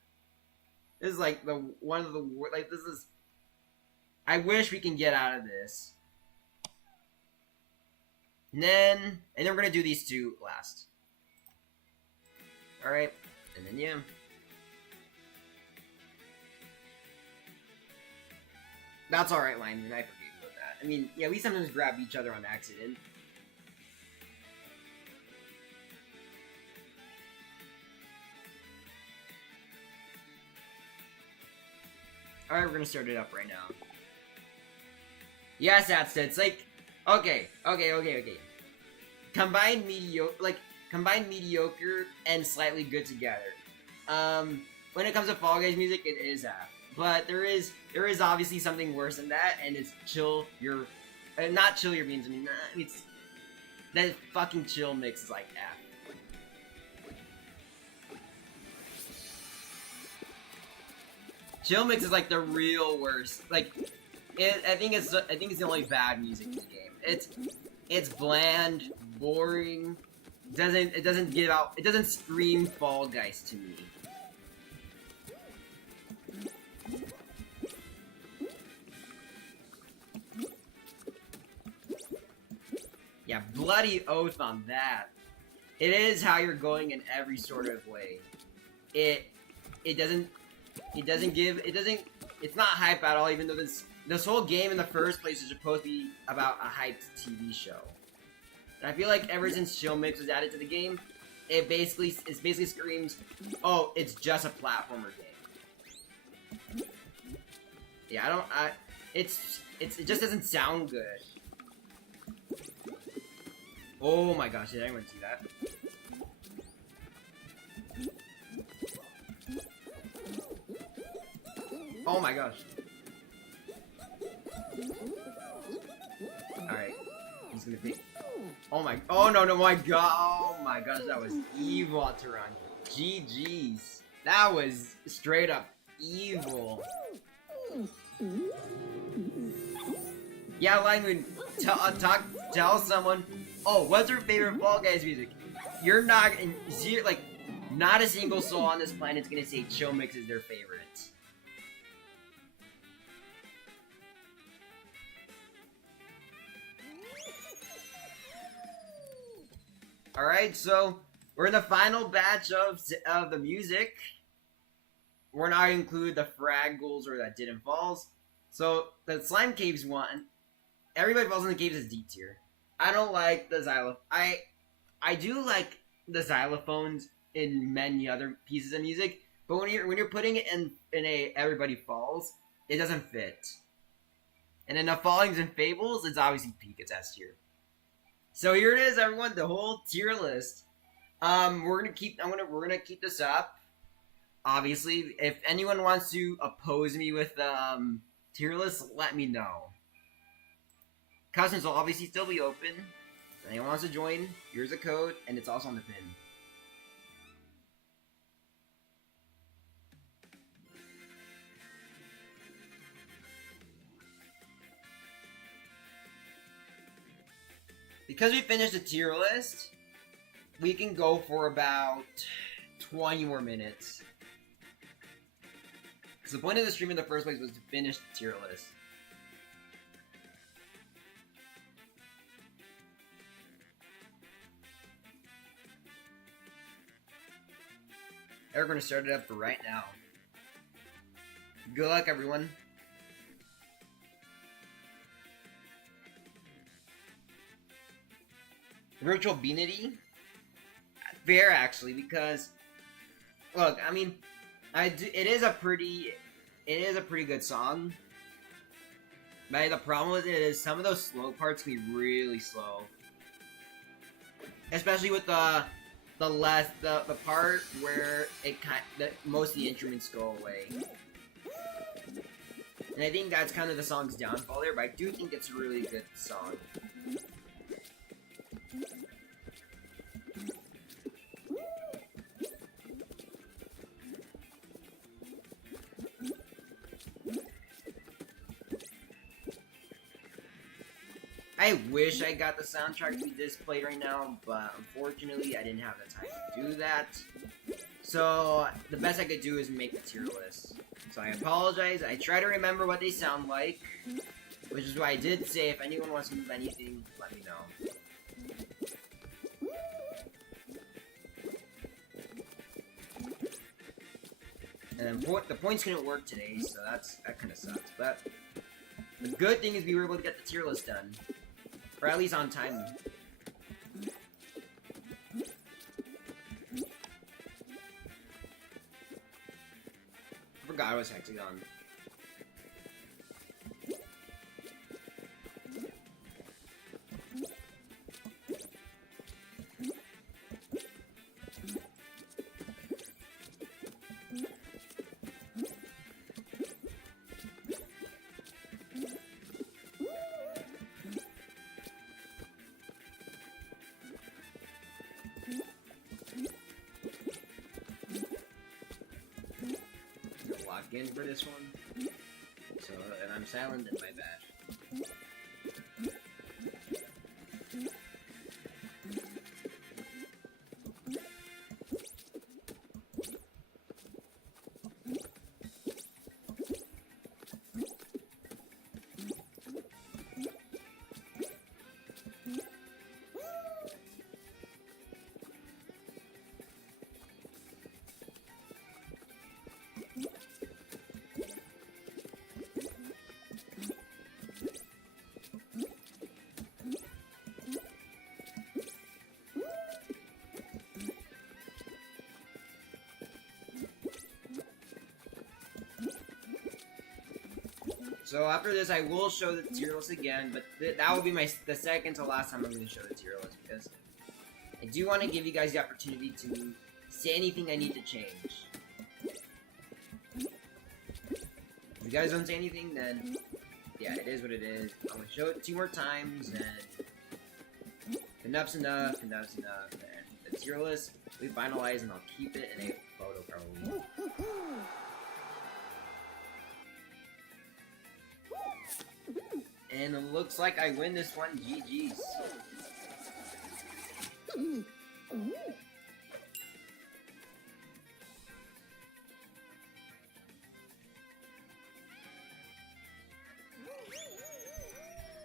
This is like one of the worst. Like, this is. I wish we can get out of this. And then we're gonna do these 2 last. All right, and then yeah. That's all right, Lyman. I forget about that. I mean, yeah, we sometimes grab each other on accident. Alright, we're gonna start it up right now. Yes, that's it. It's like, Okay. Combine mediocre and slightly good together. When it comes to Fall Guys music, it is F. But there is obviously something worse than that, and it's chill your, not chill your beans. I mean, it's that fucking chill mix is like F. Chill mix is like the real worst. Like, I think it's the only bad music in the game. It's bland, boring. It doesn't scream Fall Guys to me. Yeah, bloody oath on that. It is how you're going in every sort of way. It's not hype at all, even though this whole game in the first place is supposed to be about a hyped TV show. And I feel like ever since Chill Mix was added to the game, it basically screams, oh, it's just a platformer game. Yeah, it just doesn't sound good. Oh my gosh, did anyone see that? Oh my gosh. Alright. He's gonna pick. Oh my. Oh no, my god. Oh my gosh, that was evil, Taran. GG's. That was straight up evil. Yeah, Langman, tell someone, oh, what's your favorite Fall Guys music? You're not, not a single soul on this planet is gonna say Chill Mix is their favorite. Alright, so we're in the final batch of the music. We're not gonna include the Fraggles or that Didn't Falls. So the Slime Caves one, everybody falls in the caves is D tier. I don't like the xylophone. I do like the xylophones in many other pieces of music, but when you're putting it in a Everybody Falls, it doesn't fit. And in the Fallings and Fables, it's obviously peak. It's S tier. So here it is, everyone. The whole tier list. We're gonna keep this up. Obviously, if anyone wants to oppose me with tier list, let me know. Customs will obviously still be open. If anyone wants to join, here's a code, and it's also on the pin. Because we finished the tier list, we can go for about 20 more minutes. Because the point of the stream in the first place was to finish the tier list. We're going to start it up for right now. Good luck, everyone. Virtual Beanity? Fair, actually, because look, I mean, it is a pretty good song. But the problem with it is some of those slow parts can be really slow, especially with the part where most of the instruments go away. And I think that's kind of the song's downfall there, but I do think it's a really good song. I wish I got the soundtrack to be displayed right now, but unfortunately I didn't have the time to do that. So the best I could do is make the tier list. So I apologize. I try to remember what they sound like, which is why I did say if anyone wants to move anything, let me know. And then the points couldn't work today, so that kind of sucks. But the good thing is we were able to get the tier list done. Or at least on time. I forgot it was Hexagon. again for this one. So, and I'm silent, and my bad. So after this, I will show the tier list again, but that will be the second to last time I'm going to show the tier list, because I do want to give you guys the opportunity to say anything I need to change. If you guys don't say anything, then yeah, it is what it is. I'm going to show it 2 more times, and enough's enough, enough's enough, and the tier list we finalize, and I'll keep it in a photo probably. And it looks like I win this one. GG's.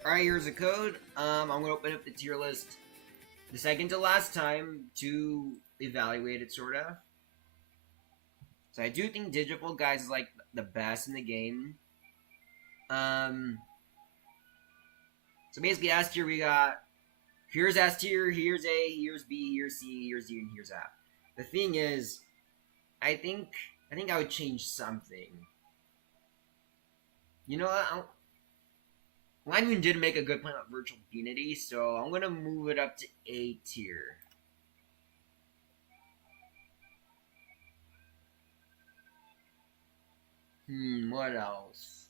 Alright, here's a code. I'm gonna open up the tier list the second to last time to evaluate it, sort of. So I do think Digipole Guys is like the best in the game. So basically, S tier we got, here's S tier, here's A, here's B, here's C, here's D, and here's F. The thing is, I think I would change something. You know what? Line Moon did make a good point with Virtual Unity, so I'm gonna move it up to A tier. What else?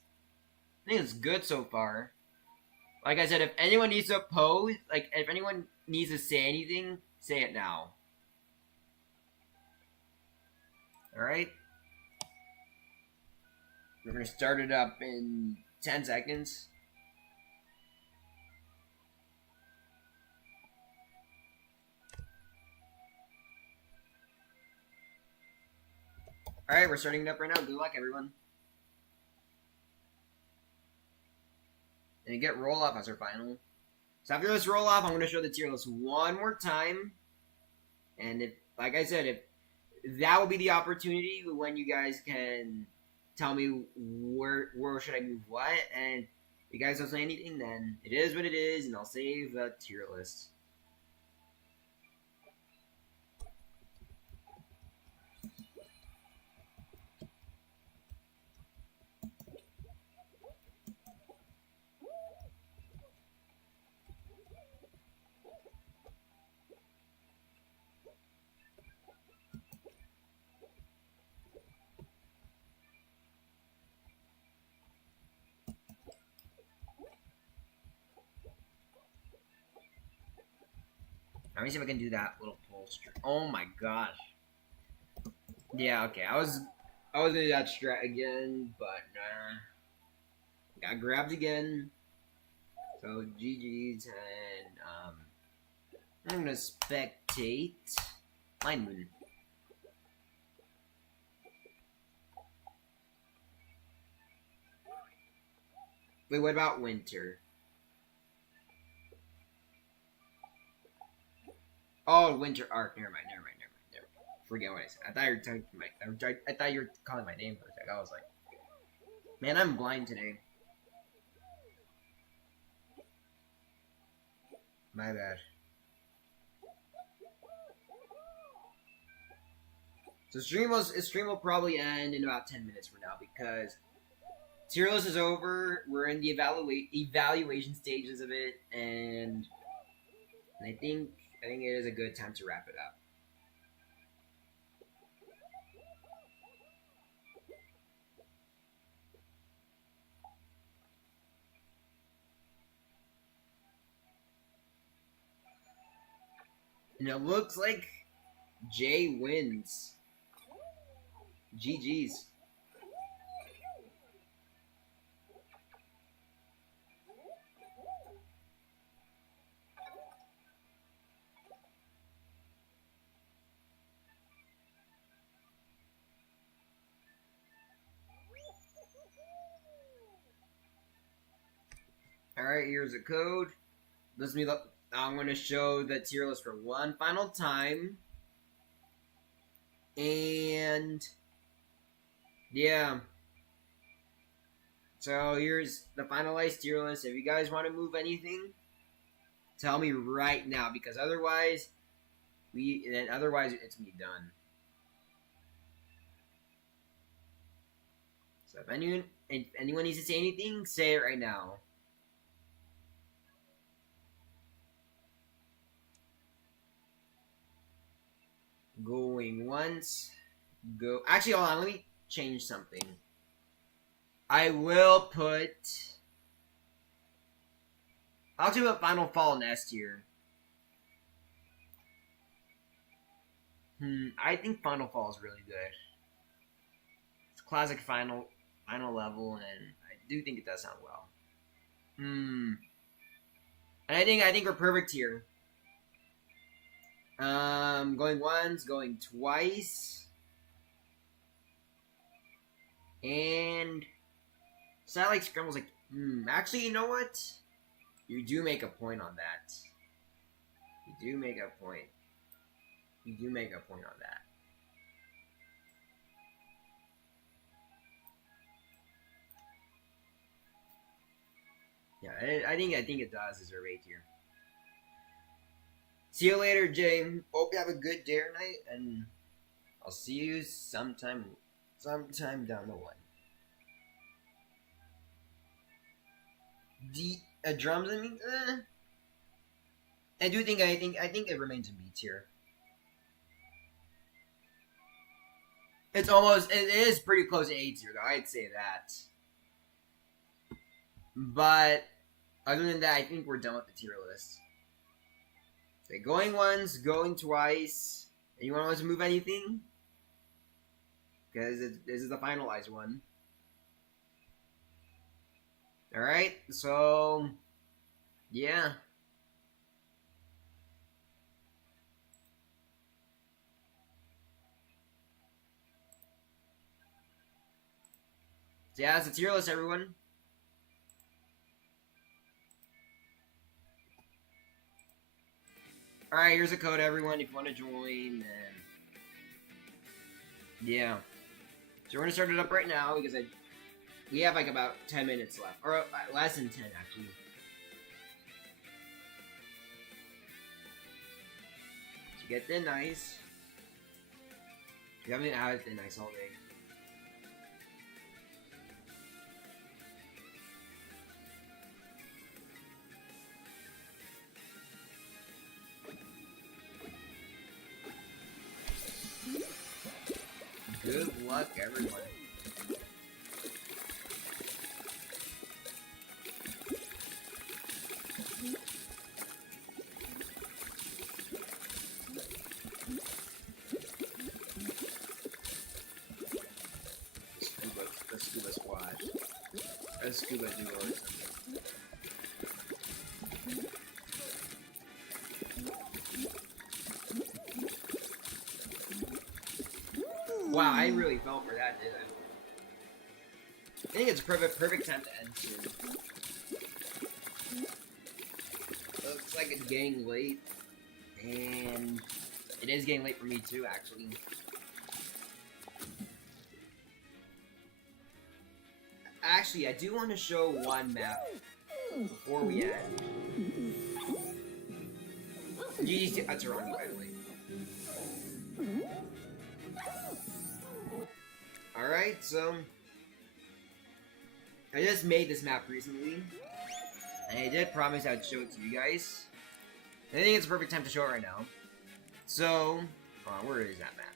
I think it's good so far. Like I said, if anyone needs to oppose, like, if anyone needs to say anything, say it now. Alright? We're gonna start it up in 10 seconds. Alright, we're starting it up right now. Good luck, everyone. And you get roll off as our final. So after this roll off, I'm going to show the tier list one more time. And if, like I said, if that will be the opportunity when you guys can tell me where should I move what. And if you guys don't say anything, then it is what it is, and I'll save the tier list. Let me see if I can do that little pull string. Oh my gosh. Yeah, okay. I was gonna do that strat again, but nah. Got grabbed again. So GG's, and I'm gonna spectate Line Moon. Wait, what about Winter? Oh, Winter Arc. Never mind. Forget what I said. I thought you were calling my name for a sec. I was like, man, I'm blind today. My bad. So stream will probably end in about 10 minutes from now, because tier list is over. We're in the evaluation stages of it, and I think it is a good time to wrap it up. And it looks like Jay wins. GG's. Alright, here's a code. I'm going to show the tier list for one final time. And yeah. So here's the finalized tier list. If you guys want to move anything, tell me right now, because otherwise it's me done. So if anyone needs to say anything, say it right now. Going once. Go. Actually, hold on. Let me change something. I will put. I'll do a Final Fall Nest here. I think Final Fall is really good. It's classic final level, and I do think it does sound well. And I think we're perfect here. Going once, going twice. And Satellite Scramble's like, actually, you know what? You do make a point on that. You do make a point. You do make a point on that. Yeah, I think it does deserve A tier. See you later, Jay. Hope you have a good day or night, and I'll see you sometime down the line. Drums, I mean, I think it remains in B tier. It is pretty close to A tier, though. I'd say that. But other than that, I think we're done with the tier list. Okay, going once, going twice. Anyone wants to move anything? Because this is the finalized one. Alright, so yeah. So yeah, that's the tier list, everyone. Alright, here's a code, everyone, if you want to join, then yeah. So we're gonna start it up right now, because we have like about 10 minutes left. Or less than 10, actually. To get thin ice. You haven't had thin ice all day. Good luck, everyone. The scuba squad. Or scuba duo or something. Wow, I really fell for that, didn't I? I think it's perfect time to end soon. Looks like it's getting late, and it is getting late for me too, actually. Actually, I do want to show one map before we end. GG's, that's wrong, by the way. Alright, so I just made this map recently, and I did promise I'd show it to you guys. And I think it's a perfect time to show it right now. So, where is that map?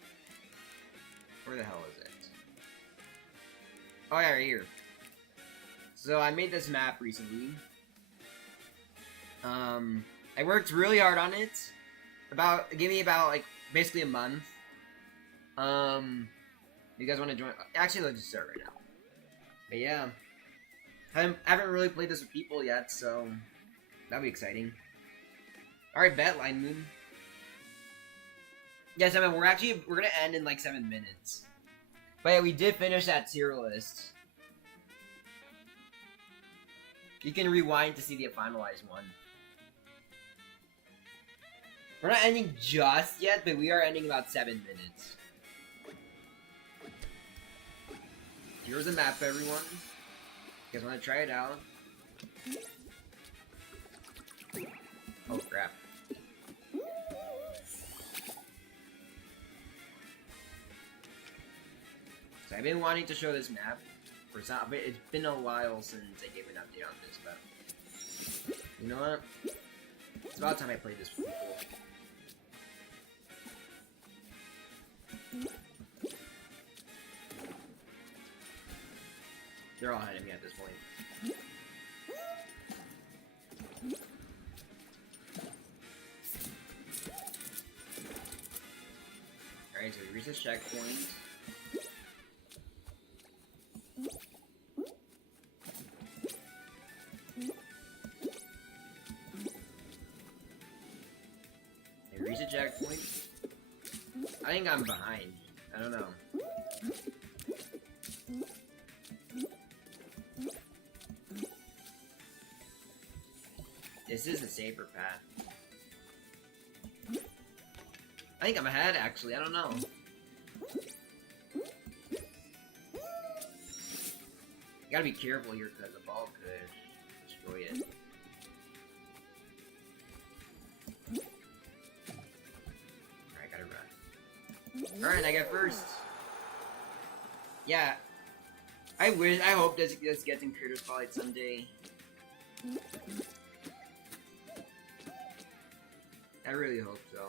Where the hell is it? Oh yeah, right here. So I made this map recently. I worked really hard on it. It gave me about like basically a month. You guys want to join? Actually, let's just start right now. But yeah, I haven't really played this with people yet, so that'll be exciting. All right, bet line moon. Yes, I mean we're gonna end in like 7 minutes. But yeah, we did finish that tier list. You can rewind to see the finalized one. We're not ending just yet, but we are ending about 7 minutes. Here's a map, everyone. You guys want to try it out? Oh, crap. So I've been wanting to show this map for some, but it's been a while since I gave an update on this, but you know what? It's about time I played this for people. They're all ahead of me at this point. Alright, so we reach this checkpoint. We reach a checkpoint. I think I'm behind. I don't know. This is the safer path. I think I'm ahead, actually. I don't know. You gotta be careful here because the ball could destroy it. Alright, gotta run. Alright, I got first. Yeah. I hope this gets in Critter Spotlight someday. I really hope so.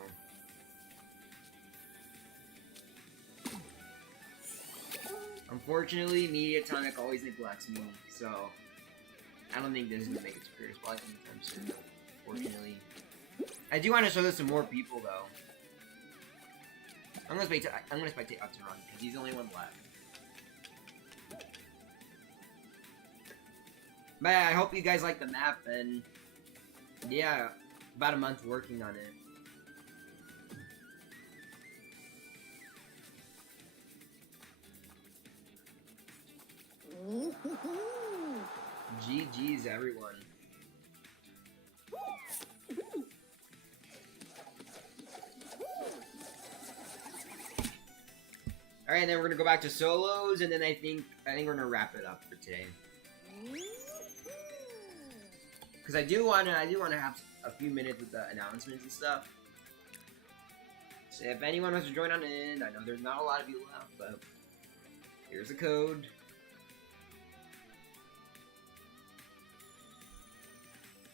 Unfortunately, Mediatonic always neglects me, so I don't think this is gonna make it to Critter Spotlight anytime soon. Unfortunately, I do want to show this to more people, though. I'm gonna spectate up to Run because he's the only one left. But yeah, I hope you guys like the map, and yeah, about a month working on it. GG's, everyone. Alright, then we're gonna go back to solos, and then I think we're gonna wrap it up for today. Because I do wanna have a few minutes with the announcements and stuff. So if anyone wants to join on in, I know there's not a lot of you left, but here's the code.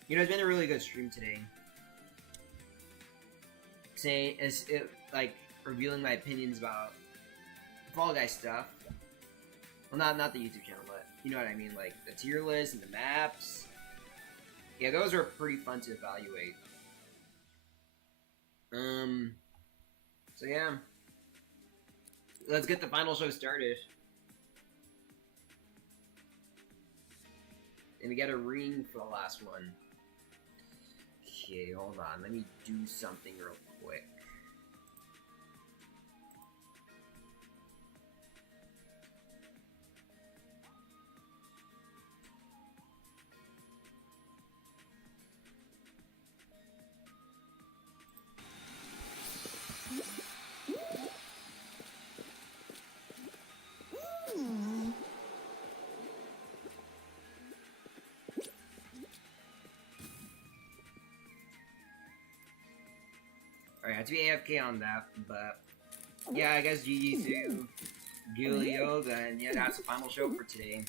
You know, it's been a really good stream today. Like revealing my opinions about Fall Guys stuff. Well, not the YouTube channel, but you know what I mean, like the tier list and the maps. Yeah, those are pretty fun to evaluate. So yeah. Let's get the final show started. And we got a ring for the last one. Okay, hold on. Let me do something real quick. Alright, I have to be AFK on that, but yeah, I guess GG to Gilio, then yeah, that's the final show for today.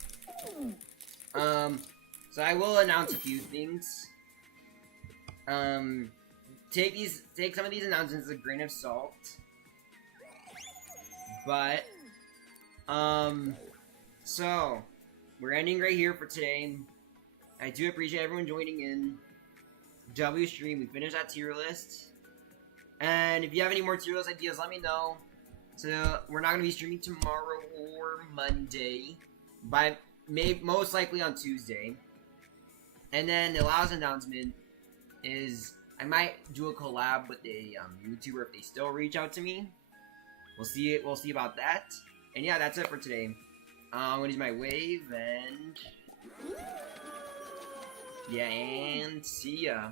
So I will announce a few things. Take some of these announcements with a grain of salt. But, so, we're ending right here for today. I do appreciate everyone joining in. W stream, we finished that tier list. And if you have any more tier list ideas, let me know. So, we're not going to be streaming tomorrow or Monday. Most likely on Tuesday. And then the last announcement is I might do a collab with a YouTuber if they still reach out to me. We'll see about that. And yeah, that's it for today. I'm gonna use my wave and Yeah, and see ya.